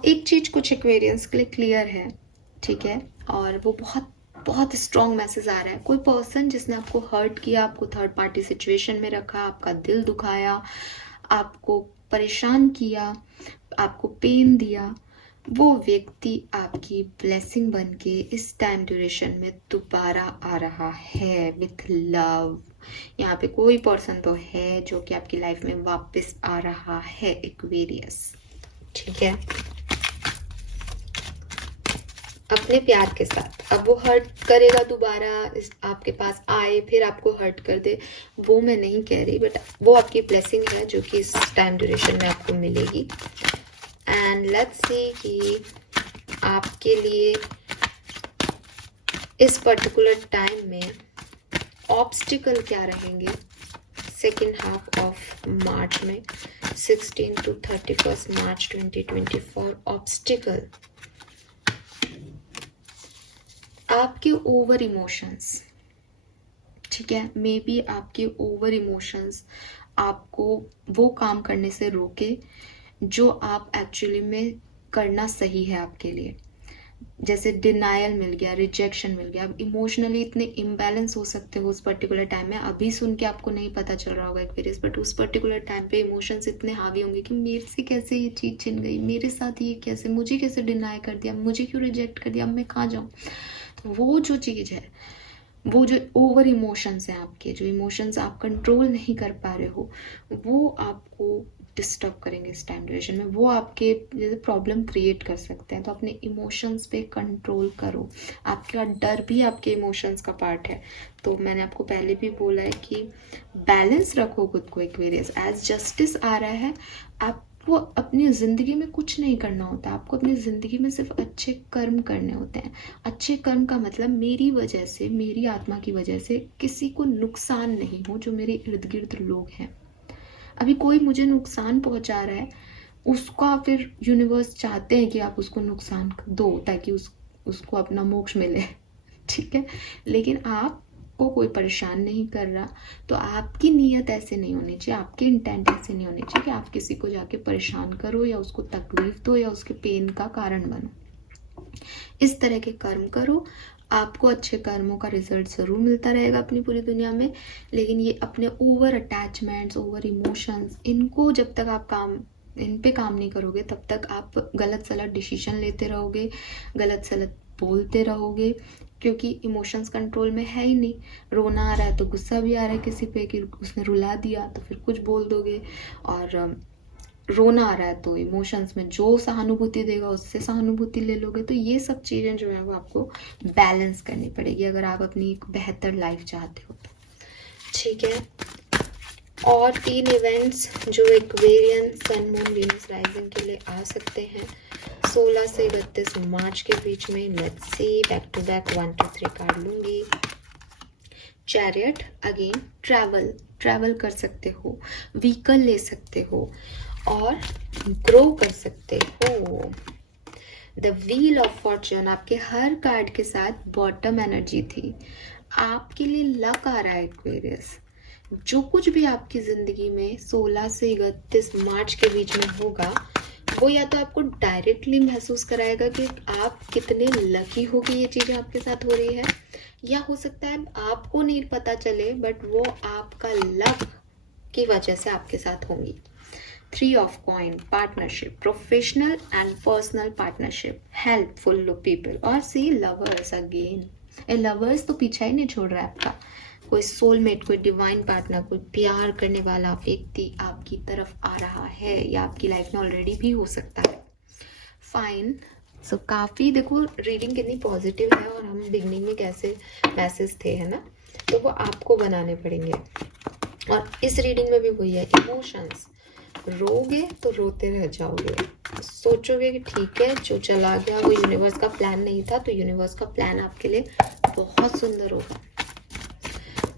एक चीज कुछ एक्वेरियंस के लिए क्लियर है, ठीक है, और वो बहुत स्ट्रॉन्ग मैसेज आ रहा है। कोई पर्सन जिसने आपको हर्ट किया, आपको थर्ड पार्टी सिचुएशन में रखा, आपका दिल दुखाया, आपको परेशान किया, आपको पेन दिया, वो व्यक्ति आपकी ब्लेसिंग बन के इस टाइम ड्यूरेशन में दोबारा आ रहा है विथ लव। यहाँ पे कोई पर्सन तो है जो कि आपकी लाइफ में वापस आ रहा है एक्वेरियस, ठीक है, अपने प्यार के साथ। अब वो हर्ट करेगा दोबारा, आपके पास आए फिर आपको हर्ट कर दे, वो मैं नहीं कह रही, बट वो आपकी ब्लेसिंग है जो कि इस टाइम ड्यूरेशन में आपको मिलेगी। एंड लेट्स सी कि आपके लिए इस पर्टिकुलर टाइम में ऑब्स्टिकल क्या रहेंगे सेकेंड हाफ ऑफ मार्च में 16 to 31 मार्च 2024? ऑब्स्टिकल आपके ओवर इमोशंस, ठीक है, मे बी आपके ओवर इमोशंस आपको वो काम करने से रोके जो आप एक्चुअली में करना सही है आपके लिए। जैसे डिनायल मिल गया, रिजेक्शन मिल गया, आप इमोशनली इतने इम्बैलेंस हो सकते हो उस पर्टिकुलर टाइम में। अभी सुन के आपको नहीं पता चल रहा होगा एक्सपीरियंस, बट उस पर्टिकुलर टाइम पे इमोशंस इतने हावी होंगे कि मेरे से कैसे ये चीज़ छिन गई, मेरे साथ ये कैसे, मुझे कैसे डिनाई कर दिया, मुझे क्यों रिजेक्ट कर दिया, अब मैं कहाँ जाऊँ। तो वो जो चीज़ है, वो जो ओवर इमोशंस हैं आपके, जो इमोशंस आप कंट्रोल नहीं कर पा रहे हो, वो आपको डिस्टर्ब करेंगे इस टाइम ड्यूरेशन में। वो आपके जैसे प्रॉब्लम क्रिएट कर सकते हैं। तो अपने इमोशंस पे कंट्रोल करो। आपका डर भी आपके इमोशंस का पार्ट है। तो मैंने आपको पहले भी बोला है कि बैलेंस रखो खुद को। एक्वेरियस एज जस्टिस आ रहा है, आपको अपनी ज़िंदगी में कुछ नहीं करना होता। आपको अपनी ज़िंदगी में सिर्फ अच्छे कर्म करने होते हैं। अच्छे कर्म का मतलब मेरी वजह से, मेरी आत्मा की वजह से किसी को नुकसान नहीं हो, जो मेरे इर्द गिर्द लोग हैं। अभी कोई मुझे नुकसान पहुंचा रहा है, उसका फिर यूनिवर्स चाहते हैं कि आप उसको नुकसान दो ताकि उसको अपना मोक्ष मिले ठीक है, लेकिन आपको कोई परेशान नहीं कर रहा, तो आपकी नीयत ऐसे नहीं होनी चाहिए, आपके इंटेंट ऐसे नहीं होने चाहिए कि आप किसी को जाके परेशान करो या उसको तकलीफ दो या उसके पेन का कारण बनो। इस तरह के कर्म करो, आपको अच्छे कर्मों का रिजल्ट ज़रूर मिलता रहेगा अपनी पूरी दुनिया में। लेकिन ये अपने ओवर अटैचमेंट्स, ओवर इमोशंस, इनको जब तक आप इन पे काम नहीं करोगे, तब तक आप गलत सलत डिसीजन लेते रहोगे, गलत सलत बोलते रहोगे, क्योंकि इमोशंस कंट्रोल में है ही नहीं। रोना आ रहा है तो गुस्सा भी आ रहा है किसी पे कि उसने रुला दिया, तो फिर कुछ बोल दोगे। और रोना आ रहा है तो इमोशंस में जो सहानुभूति देगा उससे सहानुभूति ले लोगे। तो ये सब चीज़ें जो है वो आपको बैलेंस करनी पड़ेगी अगर आप अपनी एक बेहतर लाइफ चाहते हो तो, ठीक है। और 3 इवेंट्स जो Aquarian sun moon Venus rising के लिए आ सकते हैं 16 से 31 मार्च के बीच में। Let's see, back to back 1 2 3 card लूंगी। चैरियट, अगेन ट्रैवल कर सकते हो, व्हीकल ले सकते हो और ग्रो कर सकते हो। द व्हील ऑफ फॉर्चून, आपके हर कार्ड के साथ बॉटम एनर्जी थी। आपके लिए लक आ रहा है एक्वेरियस। जो कुछ भी आपकी ज़िंदगी में 16 से 31 मार्च के बीच में होगा, वो या तो आपको डायरेक्टली महसूस कराएगा कि आप कितने लकी हो कि ये चीज़ें आपके साथ हो रही है, या हो सकता है आपको नहीं पता चले बट वो आपका लक की वजह से आपके साथ होंगी। 3 of coin, partnership, professional and personal partnership, helpful people, और सी लवर्स अगेन। लवर्स तो पीछा ही नहीं छोड़ रहा है आपका। कोई सोलमेट, कोई डिवाइन पार्टनर, कोई प्यार करने वाला व्यक्ति आपकी तरफ आ रहा है या आपकी लाइफ में ऑलरेडी भी हो सकता है। फाइन, सो काफ़ी देखो रीडिंग कितनी पॉजिटिव है और हम बिगनिंग में कैसे मैसेज थे, है ना, तो वो आपको बनाने पड़ेंगे। और इस रीडिंग में भी वही है, इमोशंस। रोगे तो रोते रह जाओगे, सोचोगे कि ठीक है जो चला गया वो यूनिवर्स का प्लान नहीं था, तो यूनिवर्स का प्लान आपके लिए बहुत सुंदर होगा।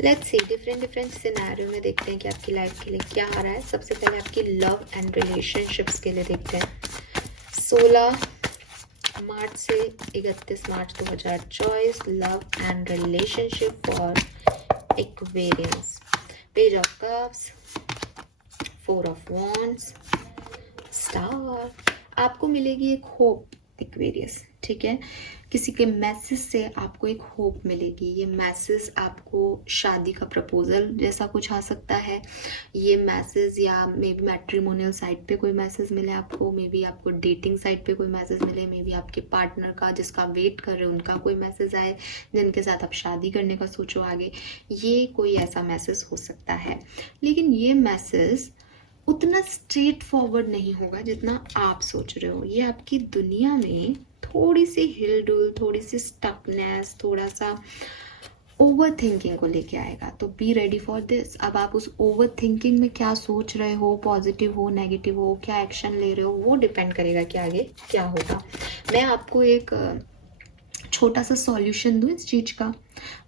लेट्स सी, डिफरेंट सिनेरियो में देखते हैं कि आपकी लाइफ के लिए क्या आ रहा है। सबसे पहले आपकी लव एंड रिलेशनशिप्स के लिए देखते हैं 16 मार्च से 31 मार्च 2024, love and relationship for Aquarians. Page of cups, 4 of wands, star. आपको मिलेगी एक होप एक्वेरियस, ठीक है। किसी के मैसेज से आपको एक होप मिलेगी। ये मैसेज आपको शादी का प्रपोजल जैसा कुछ आ सकता है। ये मैसेज या मे बी मैट्रिमोनियल साइट पे कोई मैसेज मिले आपको, मे बी आपको डेटिंग साइट पे कोई मैसेज मिले, मे बी आपके पार्टनर का जिसका वेट कर रहे हो उनका कोई मैसेज आए, जिनके साथ आप शादी करने का सोचो आगे, ये कोई ऐसा मैसेज हो सकता है। लेकिन ये मैसेज उतना स्ट्रेट फॉरवर्ड नहीं होगा जितना आप सोच रहे हो। ये आपकी दुनिया में थोड़ी सी हिलडुल, थोड़ी सी स्टकनेस, थोड़ा सा ओवर थिंकिंग को लेके आएगा। तो बी रेडी फॉर दिस। अब आप उस ओवर थिंकिंग में क्या सोच रहे हो, पॉजिटिव हो, नेगेटिव हो, क्या एक्शन ले रहे हो, वो डिपेंड करेगा कि आगे क्या होगा। मैं आपको एक छोटा सा सॉल्यूशन दूँ इस चीज़ का।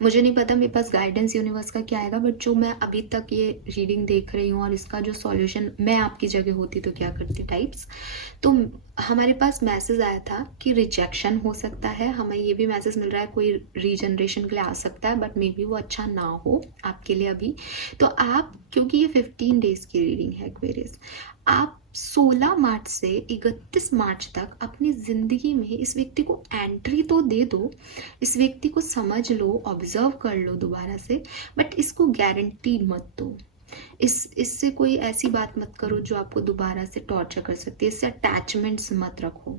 मुझे नहीं पता मेरे पास गाइडेंस यूनिवर्स का क्या आएगा, बट जो मैं अभी तक ये रीडिंग देख रही हूँ और इसका जो सॉल्यूशन, मैं आपकी जगह होती तो क्या करती टाइप्स। तो हमारे पास मैसेज आया था कि रिजेक्शन हो सकता है, हमें ये भी मैसेज मिल रहा है कोई रीजनरेशन के लिए आ सकता है, बट मे बी वो अच्छा ना हो आपके लिए अभी। तो आप, क्योंकि ये 15 डेज की रीडिंग है एक्वेरियस, आप 16 मार्च से 31 मार्च तक अपनी ज़िंदगी में इस व्यक्ति को एंट्री तो दे दो, इस व्यक्ति को समझ लो, ऑब्जर्व कर लो दोबारा से, बट इसको गारंटी मत दो। इससे कोई ऐसी बात मत करो जो आपको दोबारा से टॉर्चर कर सकती है, इससे अटैचमेंट्स मत रखो।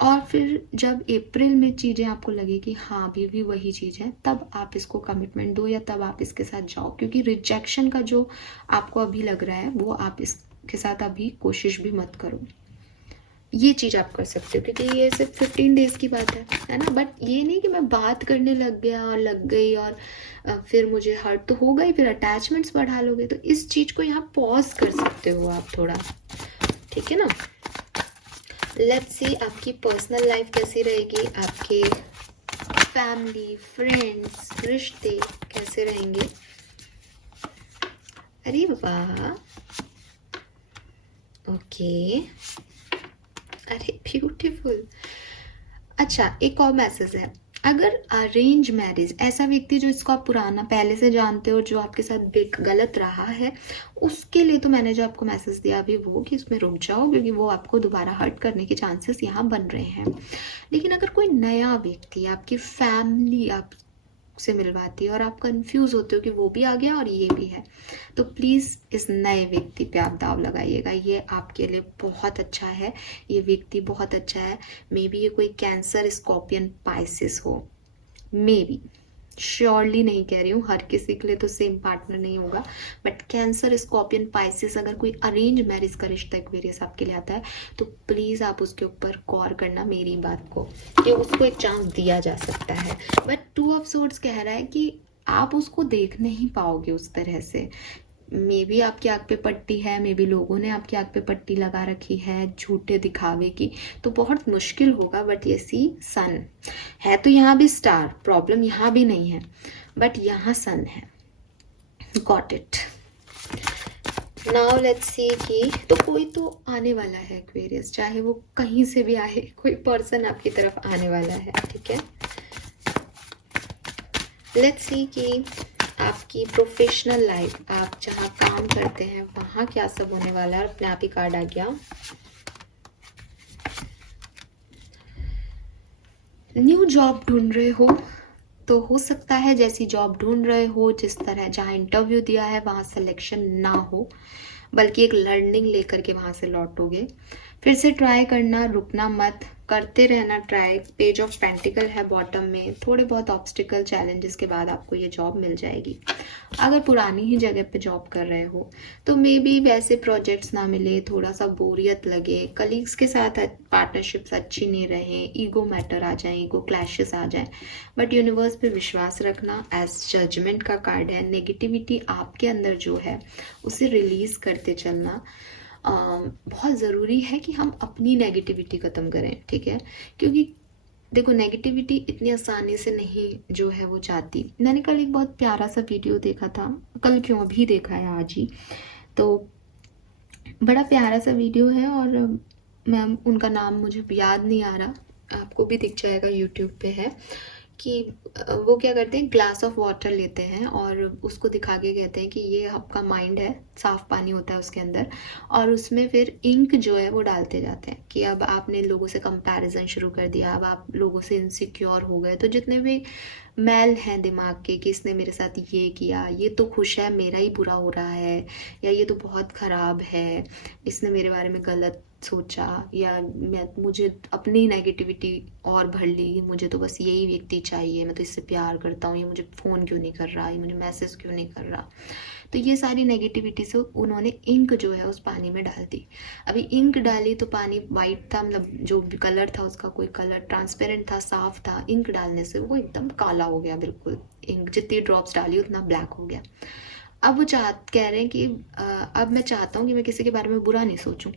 और फिर जब अप्रैल में चीज़ें आपको लगे कि हाँ अभी भी वही चीज़ है, तब आप इसको कमिटमेंट दो या तब आप इसके साथ जाओ, क्योंकि रिजेक्शन का जो आपको अभी लग रहा है वो आप इसके साथ अभी कोशिश भी मत करो। ये चीज़ आप कर सकते हो, क्योंकि ये सिर्फ 15 डेज की बात है ना। बट ये नहीं कि मैं बात करने लग गया और लग गई और फिर मुझे हर्ट तो होगा ही, फिर अटैचमेंट्स बढ़ा लोगे, तो इस चीज़ को यहाँ पॉज कर सकते हो आप थोड़ा, ठीक है ना। लेट्स सी आपकी पर्सनल लाइफ कैसी रहेगी, आपके फैमिली, फ्रेंड्स, रिश्ते कैसे रहेंगे। अरे वाह, ओके, अरे ब्यूटीफुल। अच्छा, एक और मैसेज है, अगर अरेंज मैरिज, ऐसा व्यक्ति जो इसको आप पुराना पहले से जानते हो, जो आपके साथ गलत रहा है, उसके लिए तो मैंने जो आपको मैसेज दिया अभी वो कि उसमें रुक जाओ, क्योंकि वो आपको दोबारा हर्ट करने के चांसेस यहाँ बन रहे हैं। लेकिन अगर कोई नया व्यक्ति, आपकी फैमिली आपसे मिलवाती है और आप कंफ्यूज होते हो कि वो भी आ गया और ये भी है, तो प्लीज़ इस नए व्यक्ति पे आप दाव लगाइएगा। ये आपके लिए बहुत अच्छा है, ये व्यक्ति बहुत अच्छा है। मे बी ये कोई कैंसर, स्कॉर्पियन, पाइसिस हो, मे बी, श्योरली नहीं कह रही हूँ, हर किसी के लिए तो सेम पार्टनर नहीं होगा, बट कैंसर, स्कॉर्पियन, पाइसिस, अगर कोई अरेंज मैरिज का रिश्ता एक्वेरियस आपके लिए आता है, तो प्लीज़ आप उसके ऊपर गौर करना मेरी बात को, कि उसको एक चांस दिया जा सकता है। बट 2 ऑफ सोर्ड्स कह रहा है कि आप उसको देख नहीं पाओगे उस तरह से। मे बी आपकी आँख पे पट्टी है, मे बी लोगों ने आपकी आँख पे पट्टी लगा रखी है झूठे दिखावे की, तो बहुत मुश्किल होगा। बट ये सी सन है, तो यहाँ भी स्टार, प्रॉब्लम यहाँ भी नहीं है, बट यहाँ सन है। Got it. Now let's see कि तो कोई तो आने वाला है एक्वेरियस, चाहे वो कहीं से भी आए, कोई पर्सन आपकी तरफ आने वाला है, ठीक है। लेट्स सी कि आपकी प्रोफेशनल लाइफ, आप जहाँ काम करते हैं वहाँ क्या सब होने वाला है। अपने आप ही कार्ड आ गया, न्यू जॉब ढूंढ रहे हो तो हो सकता है जैसी जॉब ढूंढ रहे हो, जिस तरह जहाँ इंटरव्यू दिया है वहाँ सिलेक्शन ना हो, बल्कि एक लर्निंग लेकर के वहाँ से लौटोगे। फिर से ट्राई करना, रुकना मत, करते रहना ट्राई। पेज ऑफ पेंटिकल है बॉटम में, थोड़े बहुत ऑब्स्टिकल, चैलेंजेस के बाद आपको ये जॉब मिल जाएगी। अगर पुरानी ही जगह पे जॉब कर रहे हो तो मे बी वैसे प्रोजेक्ट्स ना मिले, थोड़ा सा बोरियत लगे, कलीग्स के साथ पार्टनरशिप्स अच्छी नहीं रहे, ईगो मैटर आ जाए, ईगो क्लैशेस आ जाए, बट यूनिवर्स पे विश्वास रखना। एज जजमेंट का कार्ड है, नेगेटिविटी आपके अंदर जो है उसे रिलीज करते चलना। बहुत ज़रूरी है कि हम अपनी नेगेटिविटी ख़त्म करें, ठीक है, क्योंकि देखो नेगेटिविटी इतनी आसानी से नहीं जो है वो जाती। मैंने कल एक बहुत प्यारा सा वीडियो देखा था, कल क्यों अभी देखा है आज ही, तो बड़ा प्यारा सा वीडियो है, और मैम उनका नाम मुझे याद नहीं आ रहा, आपको भी दिख जाएगा, यूट्यूब पे है, कि वो क्या करते हैं, ग्लास ऑफ वाटर लेते हैं और उसको दिखा के कहते हैं कि ये आपका माइंड है, साफ पानी होता है उसके अंदर, और उसमें फिर इंक जो है वो डालते जाते हैं कि अब आपने लोगों से कंपैरिजन शुरू कर दिया, अब आप लोगों से इनसिक्योर हो गए, तो जितने भी मैल हैं दिमाग के कि इसने मेरे साथ ये किया, ये तो खुश है, मेरा ही बुरा हो रहा है, या ये तो बहुत ख़राब है, इसने मेरे बारे में गलत सोचा, या मुझे अपनी नेगेटिविटी और भर ली, मुझे तो बस यही व्यक्ति चाहिए, मैं तो इससे प्यार करता हूँ, ये मुझे फ़ोन क्यों नहीं कर रहा, ये मुझे मैसेज क्यों नहीं कर रहा। तो ये सारी नेगेटिविटी से उन्होंने इंक जो है उस पानी में डाल दी। अभी इंक डाली तो पानी वाइट था, मतलब जो भी कलर था उसका कोई कलर ट्रांसपेरेंट था, साफ था, इंक डालने से वो एकदम काला हो गया बिल्कुल, इंक जितनी ड्रॉप्स डाली उतना ब्लैक हो गया। अब वो कह रहे हैं कि अब मैं चाहता हूँ कि मैं किसी के बारे में बुरा नहीं सोचूं,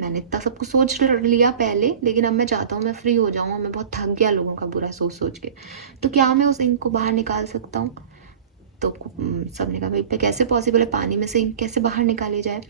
मैंने इतना सब कुछ सोच लिया पहले, लेकिन अब मैं चाहता हूँ मैं फ्री हो जाऊँ, मैं बहुत थक गया लोगों का बुरा सोच सोच के, तो क्या मैं उस इंक को बाहर निकाल सकता हूँ? तो सबने कहा भाई पे कैसे पॉसिबल है, पानी में से इंक कैसे बाहर निकाली जाए?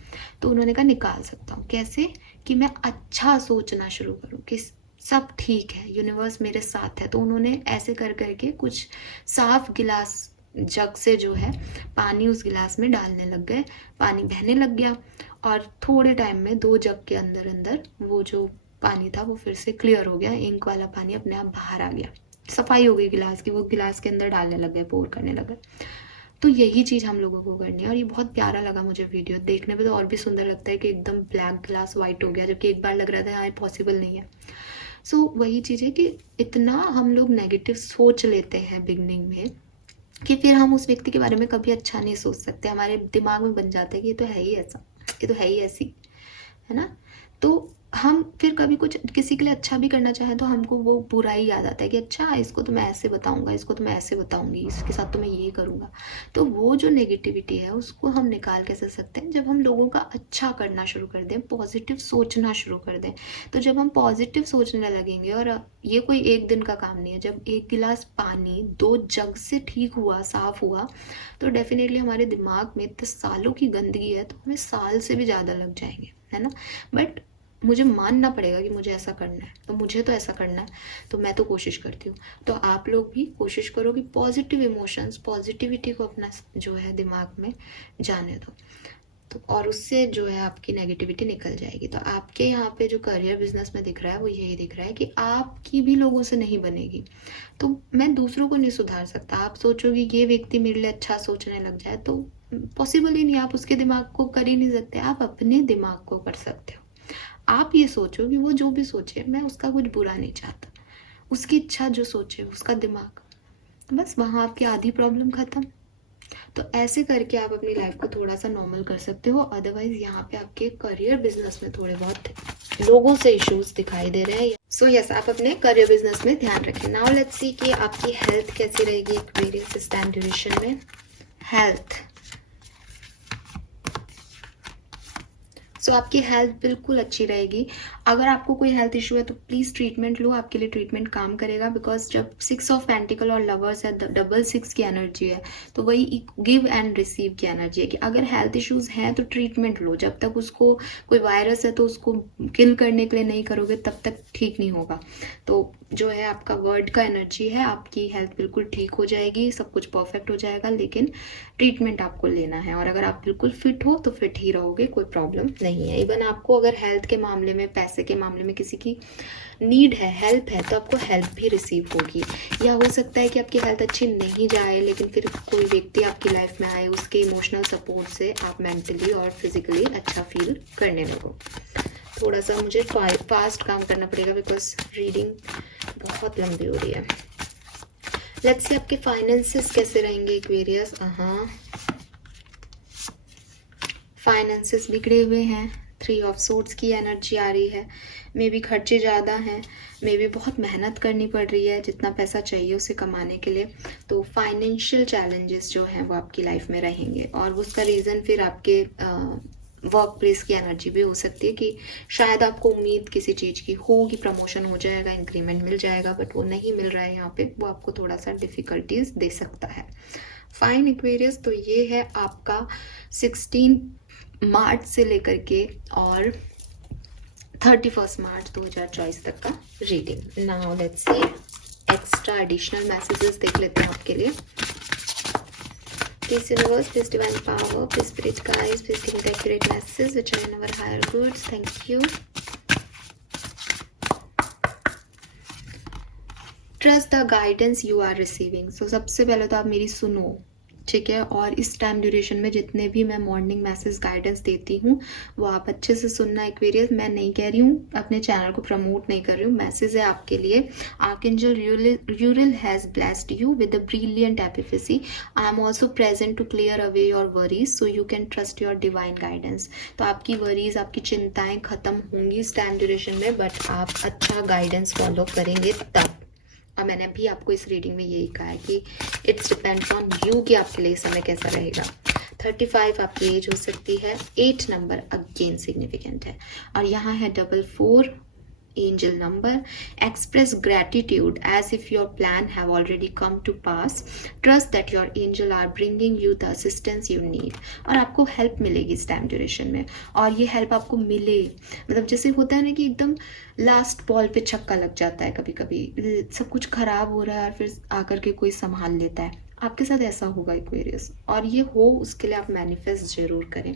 तो उन्होंने कहा निकाल सकता हूँ। कैसे? कि मैं अच्छा सोचना शुरू करूँ कि सब ठीक है, यूनिवर्स मेरे साथ है। तो उन्होंने ऐसे कर करके कुछ साफ गिलास जग से जो है पानी उस गिलास में डालने लग गए, पानी बहने लग गया और थोड़े टाइम में 2 जग के अंदर अंदर वो जो पानी था वो फिर से क्लियर हो गया, इंक वाला पानी अपने आप बाहर आ गया, सफाई हो गई गिलास की, वो गिलास के अंदर डालने लग गए, पोर करने लग गए। तो यही चीज़ हम लोगों को करनी है। और ये बहुत प्यारा लगा मुझे वीडियो देखने में, तो और भी सुंदर लगता है कि एकदम ब्लैक ग्लास वाइट हो गया, जबकि एक बार लग रहा था हाँ पॉसिबल नहीं है। सो वही चीज़ है कि इतना हम लोग नेगेटिव सोच लेते हैं बिगनिंग में कि फिर हम उस व्यक्ति के बारे में कभी अच्छा नहीं सोच सकते। हमारे दिमाग में बन जाता है कि ये तो है ही ऐसा, ये तो है ही ऐसी, है ना? तो हम फिर कभी कुछ किसी के लिए अच्छा भी करना चाहें तो हमको वो बुरा ही याद आता है कि अच्छा इसको तो मैं ऐसे बताऊंगा, इसको तो मैं ऐसे बताऊंगी, इसके साथ तो मैं ये करूंगा। तो वो जो नेगेटिविटी है उसको हम निकाल कैसे सकते हैं? जब हम लोगों का अच्छा करना शुरू कर दें, पॉजिटिव सोचना शुरू कर दें। तो जब हम पॉजिटिव सोचने लगेंगे, और ये कोई एक दिन का काम नहीं है, जब 1 गिलास पानी 2 जग से ठीक हुआ, साफ हुआ, तो डेफिनेटली हमारे दिमाग में इतने सालों की गंदगी है तो हमें साल से भी ज़्यादा लग जाएंगे, है ना? बट मुझे मानना पड़ेगा कि मुझे ऐसा करना है, तो मुझे तो ऐसा करना है, तो मैं तो कोशिश करती हूँ। तो आप लोग भी कोशिश करो कि पॉजिटिव इमोशंस, पॉजिटिविटी को अपना जो है दिमाग में जाने दो, तो और उससे जो है आपकी नेगेटिविटी निकल जाएगी। तो आपके यहाँ पे जो करियर बिजनेस में दिख रहा है वो यही दिख रहा है कि आपकी भी लोगों से नहीं बनेगी। तो मैं दूसरों को नहीं सुधार सकता। आप सोचोगे ये व्यक्ति मेरे लिए अच्छा सोचने लग जाए, तो पॉसिबल ही नहीं, आप उसके दिमाग को कर ही नहीं सकते, आप अपने दिमाग को कर सकते हो। आप ये सोचो कि वो जो भी सोचे मैं उसका कुछ बुरा नहीं चाहता, उसकी इच्छा जो सोचे उसका दिमाग, बस वहाँ आपकी आधी प्रॉब्लम खत्म। तो ऐसे करके आप अपनी लाइफ को थोड़ा सा नॉर्मल कर सकते हो। अदरवाइज यहाँ पे आपके करियर बिजनेस में थोड़े बहुत लोगों से इश्यूज दिखाई दे रहे हैं। सो यस, आप अपने करियर बिजनेस में ध्यान रखें। नाउ लेट्स सी कि आपकी हेल्थ कैसी रहेगी एक्वेरियस इस टाइम ड्यूरेशन में। हेल्थ, सो आपकी हेल्थ बिल्कुल अच्छी रहेगी। अगर आपको कोई हेल्थ इशू है तो प्लीज़ ट्रीटमेंट लो, आपके लिए ट्रीटमेंट काम करेगा। बिकॉज जब 6 ऑफ पेंटिकल और लवर्स है, डबल 6 की एनर्जी है, तो वही गिव एंड रिसीव की एनर्जी है कि अगर हेल्थ इश्यूज हैं तो ट्रीटमेंट लो। जब तक उसको कोई वायरस है तो उसको किल करने के लिए नहीं करोगे तब तक ठीक नहीं होगा। तो जो है आपका वर्ड का एनर्जी है, आपकी हेल्थ बिल्कुल ठीक हो जाएगी, सब कुछ परफेक्ट हो जाएगा, लेकिन ट्रीटमेंट आपको लेना है। और अगर आप बिल्कुल फिट हो तो फिट ही रहोगे, कोई प्रॉब्लम नहीं है। इवन आपको अगर हेल्थ के मामले में, पैसे के मामले में किसी की नीड है, हेल्प है, तो आपको हेल्प भी रिसीव होगी। या हो सकता है कि आपकी हेल्थ अच्छी नहीं जाए, लेकिन फिर कोई व्यक्ति आपकी लाइफ में आए, उसके इमोशनल सपोर्ट से आप मेंटली और फिजिकली अच्छा फील करने लगो। थोड़ा सा मुझे फास्ट काम करना पड़ेगा बिकॉज रीडिंग बहुत लंबी हो रही है। लेट्स से आपके फाइनेंसेस कैसे रहेंगे एक्वेरियस। फाइनेंसेस बिगड़े हुए हैं, 3 ऑफ सोर्ड्स की एनर्जी आ रही है। मे बी खर्चे ज़्यादा हैं, मे बी बहुत मेहनत करनी पड़ रही है जितना पैसा चाहिए उसे कमाने के लिए। तो फाइनेंशियल चैलेंजेस जो हैं वो आपकी लाइफ में रहेंगे, और उसका रीज़न फिर आपके वर्क प्लेस की एनर्जी भी हो सकती है कि शायद आपको उम्मीद किसी चीज़ की हो कि प्रमोशन हो जाएगा, इंक्रीमेंट मिल जाएगा, बट वो नहीं मिल रहा है यहाँ पे, वो आपको थोड़ा सा डिफ़िकल्टीज दे सकता है। फाइन एक्वेरियस, तो ये है आपका 16 मार्च से लेकर के और 31 मार्च 2024 तक का reading. Now let's see extra additional messages देख लेते हैं आपके लिए। Please universe, please divine power, please spirit guides, please give me the accurate messages which are in our higher goods. Thank you. Trust the guidance you are receiving. So सबसे पहले तो आप मेरी सुनो, ठीक है? और इस टाइम ड्यूरेशन में जितने भी मैं मॉर्निंग मैसेज गाइडेंस देती हूँ वो आप अच्छे से सुनना एक्वेरियस। मैं नहीं कह रही हूँ, अपने चैनल को प्रमोट नहीं कर रही हूँ, मैसेज है आपके लिए। Archangel Uriel has blessed you with a brilliant epiphany. I am also present to clear away your worries so you can trust your divine guidance. तो आपकी वरीज, आपकी चिंताएं खत्म होंगी इस टाइम ड्यूरेशन में, बट आप अच्छा गाइडेंस फॉलो करेंगे तब। और मैंने भी आपको इस रीडिंग में यही कहा है कि इट्स डिपेंड्स ऑन यू कि आपके लिए समय कैसा रहेगा। 35 आपकी एज हो सकती है। 8 नंबर अगेन सिग्निफिकेंट है, और यहाँ है 44 angel number. Express gratitude as if your plan have already come to pass. Trust that your angel are bringing you the assistance you need. और आपको हेल्प मिलेगी इस टाइम ड्यूरेशन में, और ये हेल्प आपको मिले, मतलब जैसे होता है ना कि एकदम लास्ट बॉल पे छक्का लग जाता है, कभी कभी सब कुछ खराब हो रहा है और फिर आकर के कोई संभाल लेता है, आपके साथ ऐसा होगा एक्वेरियस, और ये हो उसके लिए आप मैनिफेस्ट जरूर करें।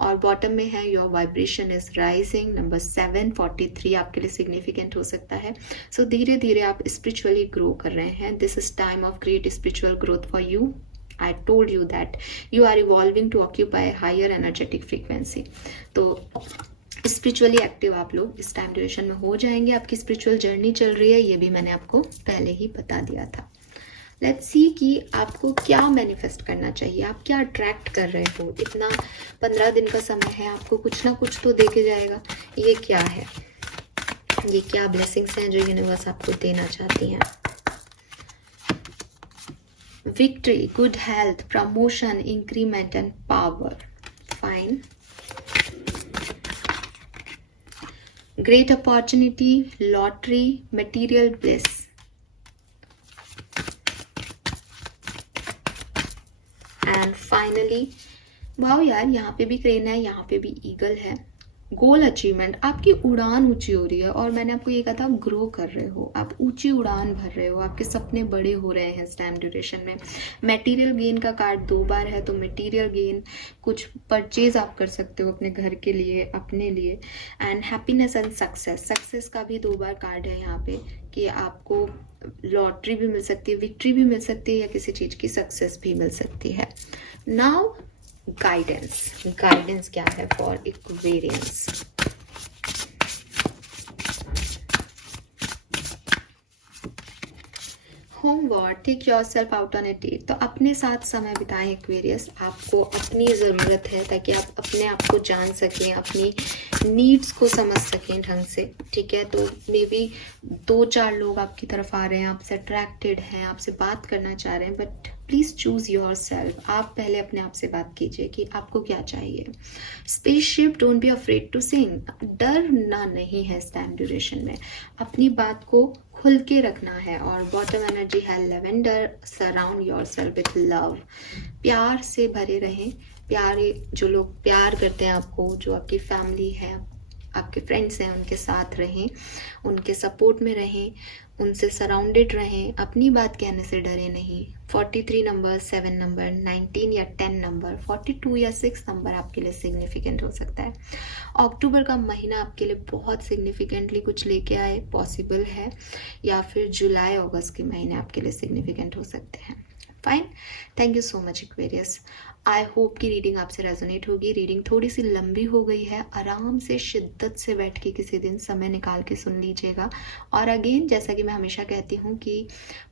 और बॉटम में है your vibration is rising, number 743 आपके लिए सिग्निफिकेंट हो सकता है। सो धीरे धीरे आप स्पिरिचुअली ग्रो कर रहे हैं। This is time of great spiritual growth for you. I told you that you are evolving to occupy a higher energetic frequency. तो स्पिरिचुअली एक्टिव आप लोग इस टाइम ड्यूरेशन में हो जाएंगे। आपकी स्पिरिचुअल जर्नी चल रही है, ये भी मैंने आपको पहले ही बता दिया था। लेट्स सी कि आपको क्या मैनिफेस्ट करना चाहिए, आप क्या अट्रैक्ट कर रहे हो। इतना 15 दिन का समय है, आपको कुछ ना कुछ तो दे के जाएगा। ये क्या है, ये क्या ब्लेसिंग्स हैं जो यूनिवर्स आपको देना चाहती हैं। Victory, good health, promotion, increment and power. Fine. Great opportunity, lottery, material bliss. And finally, wow यार, यहाँ पे भी क्रेन है, यहाँ पे भी ईगल है। गोल अचीवमेंट, आपकी उड़ान ऊंची हो रही है, और मैंने आपको ये कहा था आप ग्रो कर रहे हो, आप ऊंची उड़ान भर रहे हो, आपके सपने बड़े हो रहे हैं इस टाइम ड्यूरेशन में। मटेरियल गेन का कार्ड 2 बार है, तो मटेरियल गेन, कुछ परचेज आप कर सकते हो अपने घर के लिए, अपने लिए। And happiness and success, success का भी 2 बार कार्ड है यहाँ पे, कि आपको लॉटरी भी मिल सकती है, विक्ट्री भी मिल सकती है, या किसी चीज़ की सक्सेस भी मिल सकती है। नाउ गाइडेंस, गाइडेंस क्या है for Aquarians. Homework, take yourself out on a date. तो अपने साथ समय बिताएं एक्वेरियस, आपको अपनी ज़रूरत है ताकि आप अपने आप को जान सकें, अपनी नीड्स को समझ सकें ढंग से, ठीक है। तो मे बी 2-4 लोग आपकी तरफ आ रहे हैं, आपसे अट्रैक्टेड हैं, आपसे बात करना चाह रहे हैं, but please choose your self. आप पहले अपने आप से बात कीजिए कि आपको क्या चाहिए। Spaceship, don't be afraid to sing, डरना नहीं है इस टाइम ड्यूरेशन में, अपनी बात को खुल के रखना है। और बॉटम एनर्जी है lavender, surround your self with love, प्यार से भरे रहें। प्यारे, जो लोग प्यार करते हैं आपको, जो आपकी फैमिली है, आपके फ्रेंड्स हैं, उनके साथ रहें, उनके सपोर्ट में रहें, उनसे सराउंडेड रहें, अपनी बात कहने से डरे नहीं। 43 नंबर, 7 नंबर, 19 या 10 नंबर, 42 या 6 नंबर आपके लिए सिग्निफिकेंट हो सकता है। अक्टूबर का महीना आपके लिए बहुत सिग्निफिकेंटली कुछ लेके आए, पॉसिबल है, या फिर जुलाई अगस्त के महीने आपके लिए सिग्निफिकेंट हो सकते हैं। Fine, thank you so much Aquarius. I hope कि रीडिंग आपसे रेजोनेट होगी। रीडिंग थोड़ी सी लंबी हो गई है, आराम से शिद्दत से बैठ के किसी दिन समय निकाल के सुन लीजिएगा। और अगेन, जैसा कि मैं हमेशा कहती हूँ कि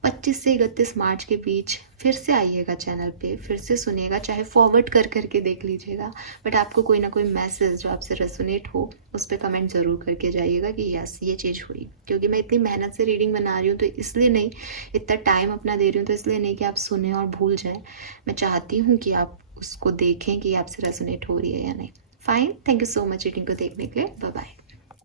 25 से 31 मार्च के बीच फिर से आइएगा चैनल पे, फिर से सुनिएगा, चाहे फॉरवर्ड कर करके देख लीजिएगा, बट आपको कोई ना कोई मैसेज जो आपसे रेजोनेट हो उस पर कमेंट ज़रूर करके जाइएगा कि यस ये चीज़ हुई। क्योंकि मैं इतनी मेहनत से रीडिंग बना रही हूँ, तो इसलिए नहीं, इतना टाइम अपना दे रही हूँ तो इसलिए नहीं कि आप सुने और भूल जाएं। मैं चाहती हूँ कि आप उसको देखें कि आपसे रेजोनेट हो रही है या नहीं। Fine, thank you so much reading को देखने के लिए। Bye bye.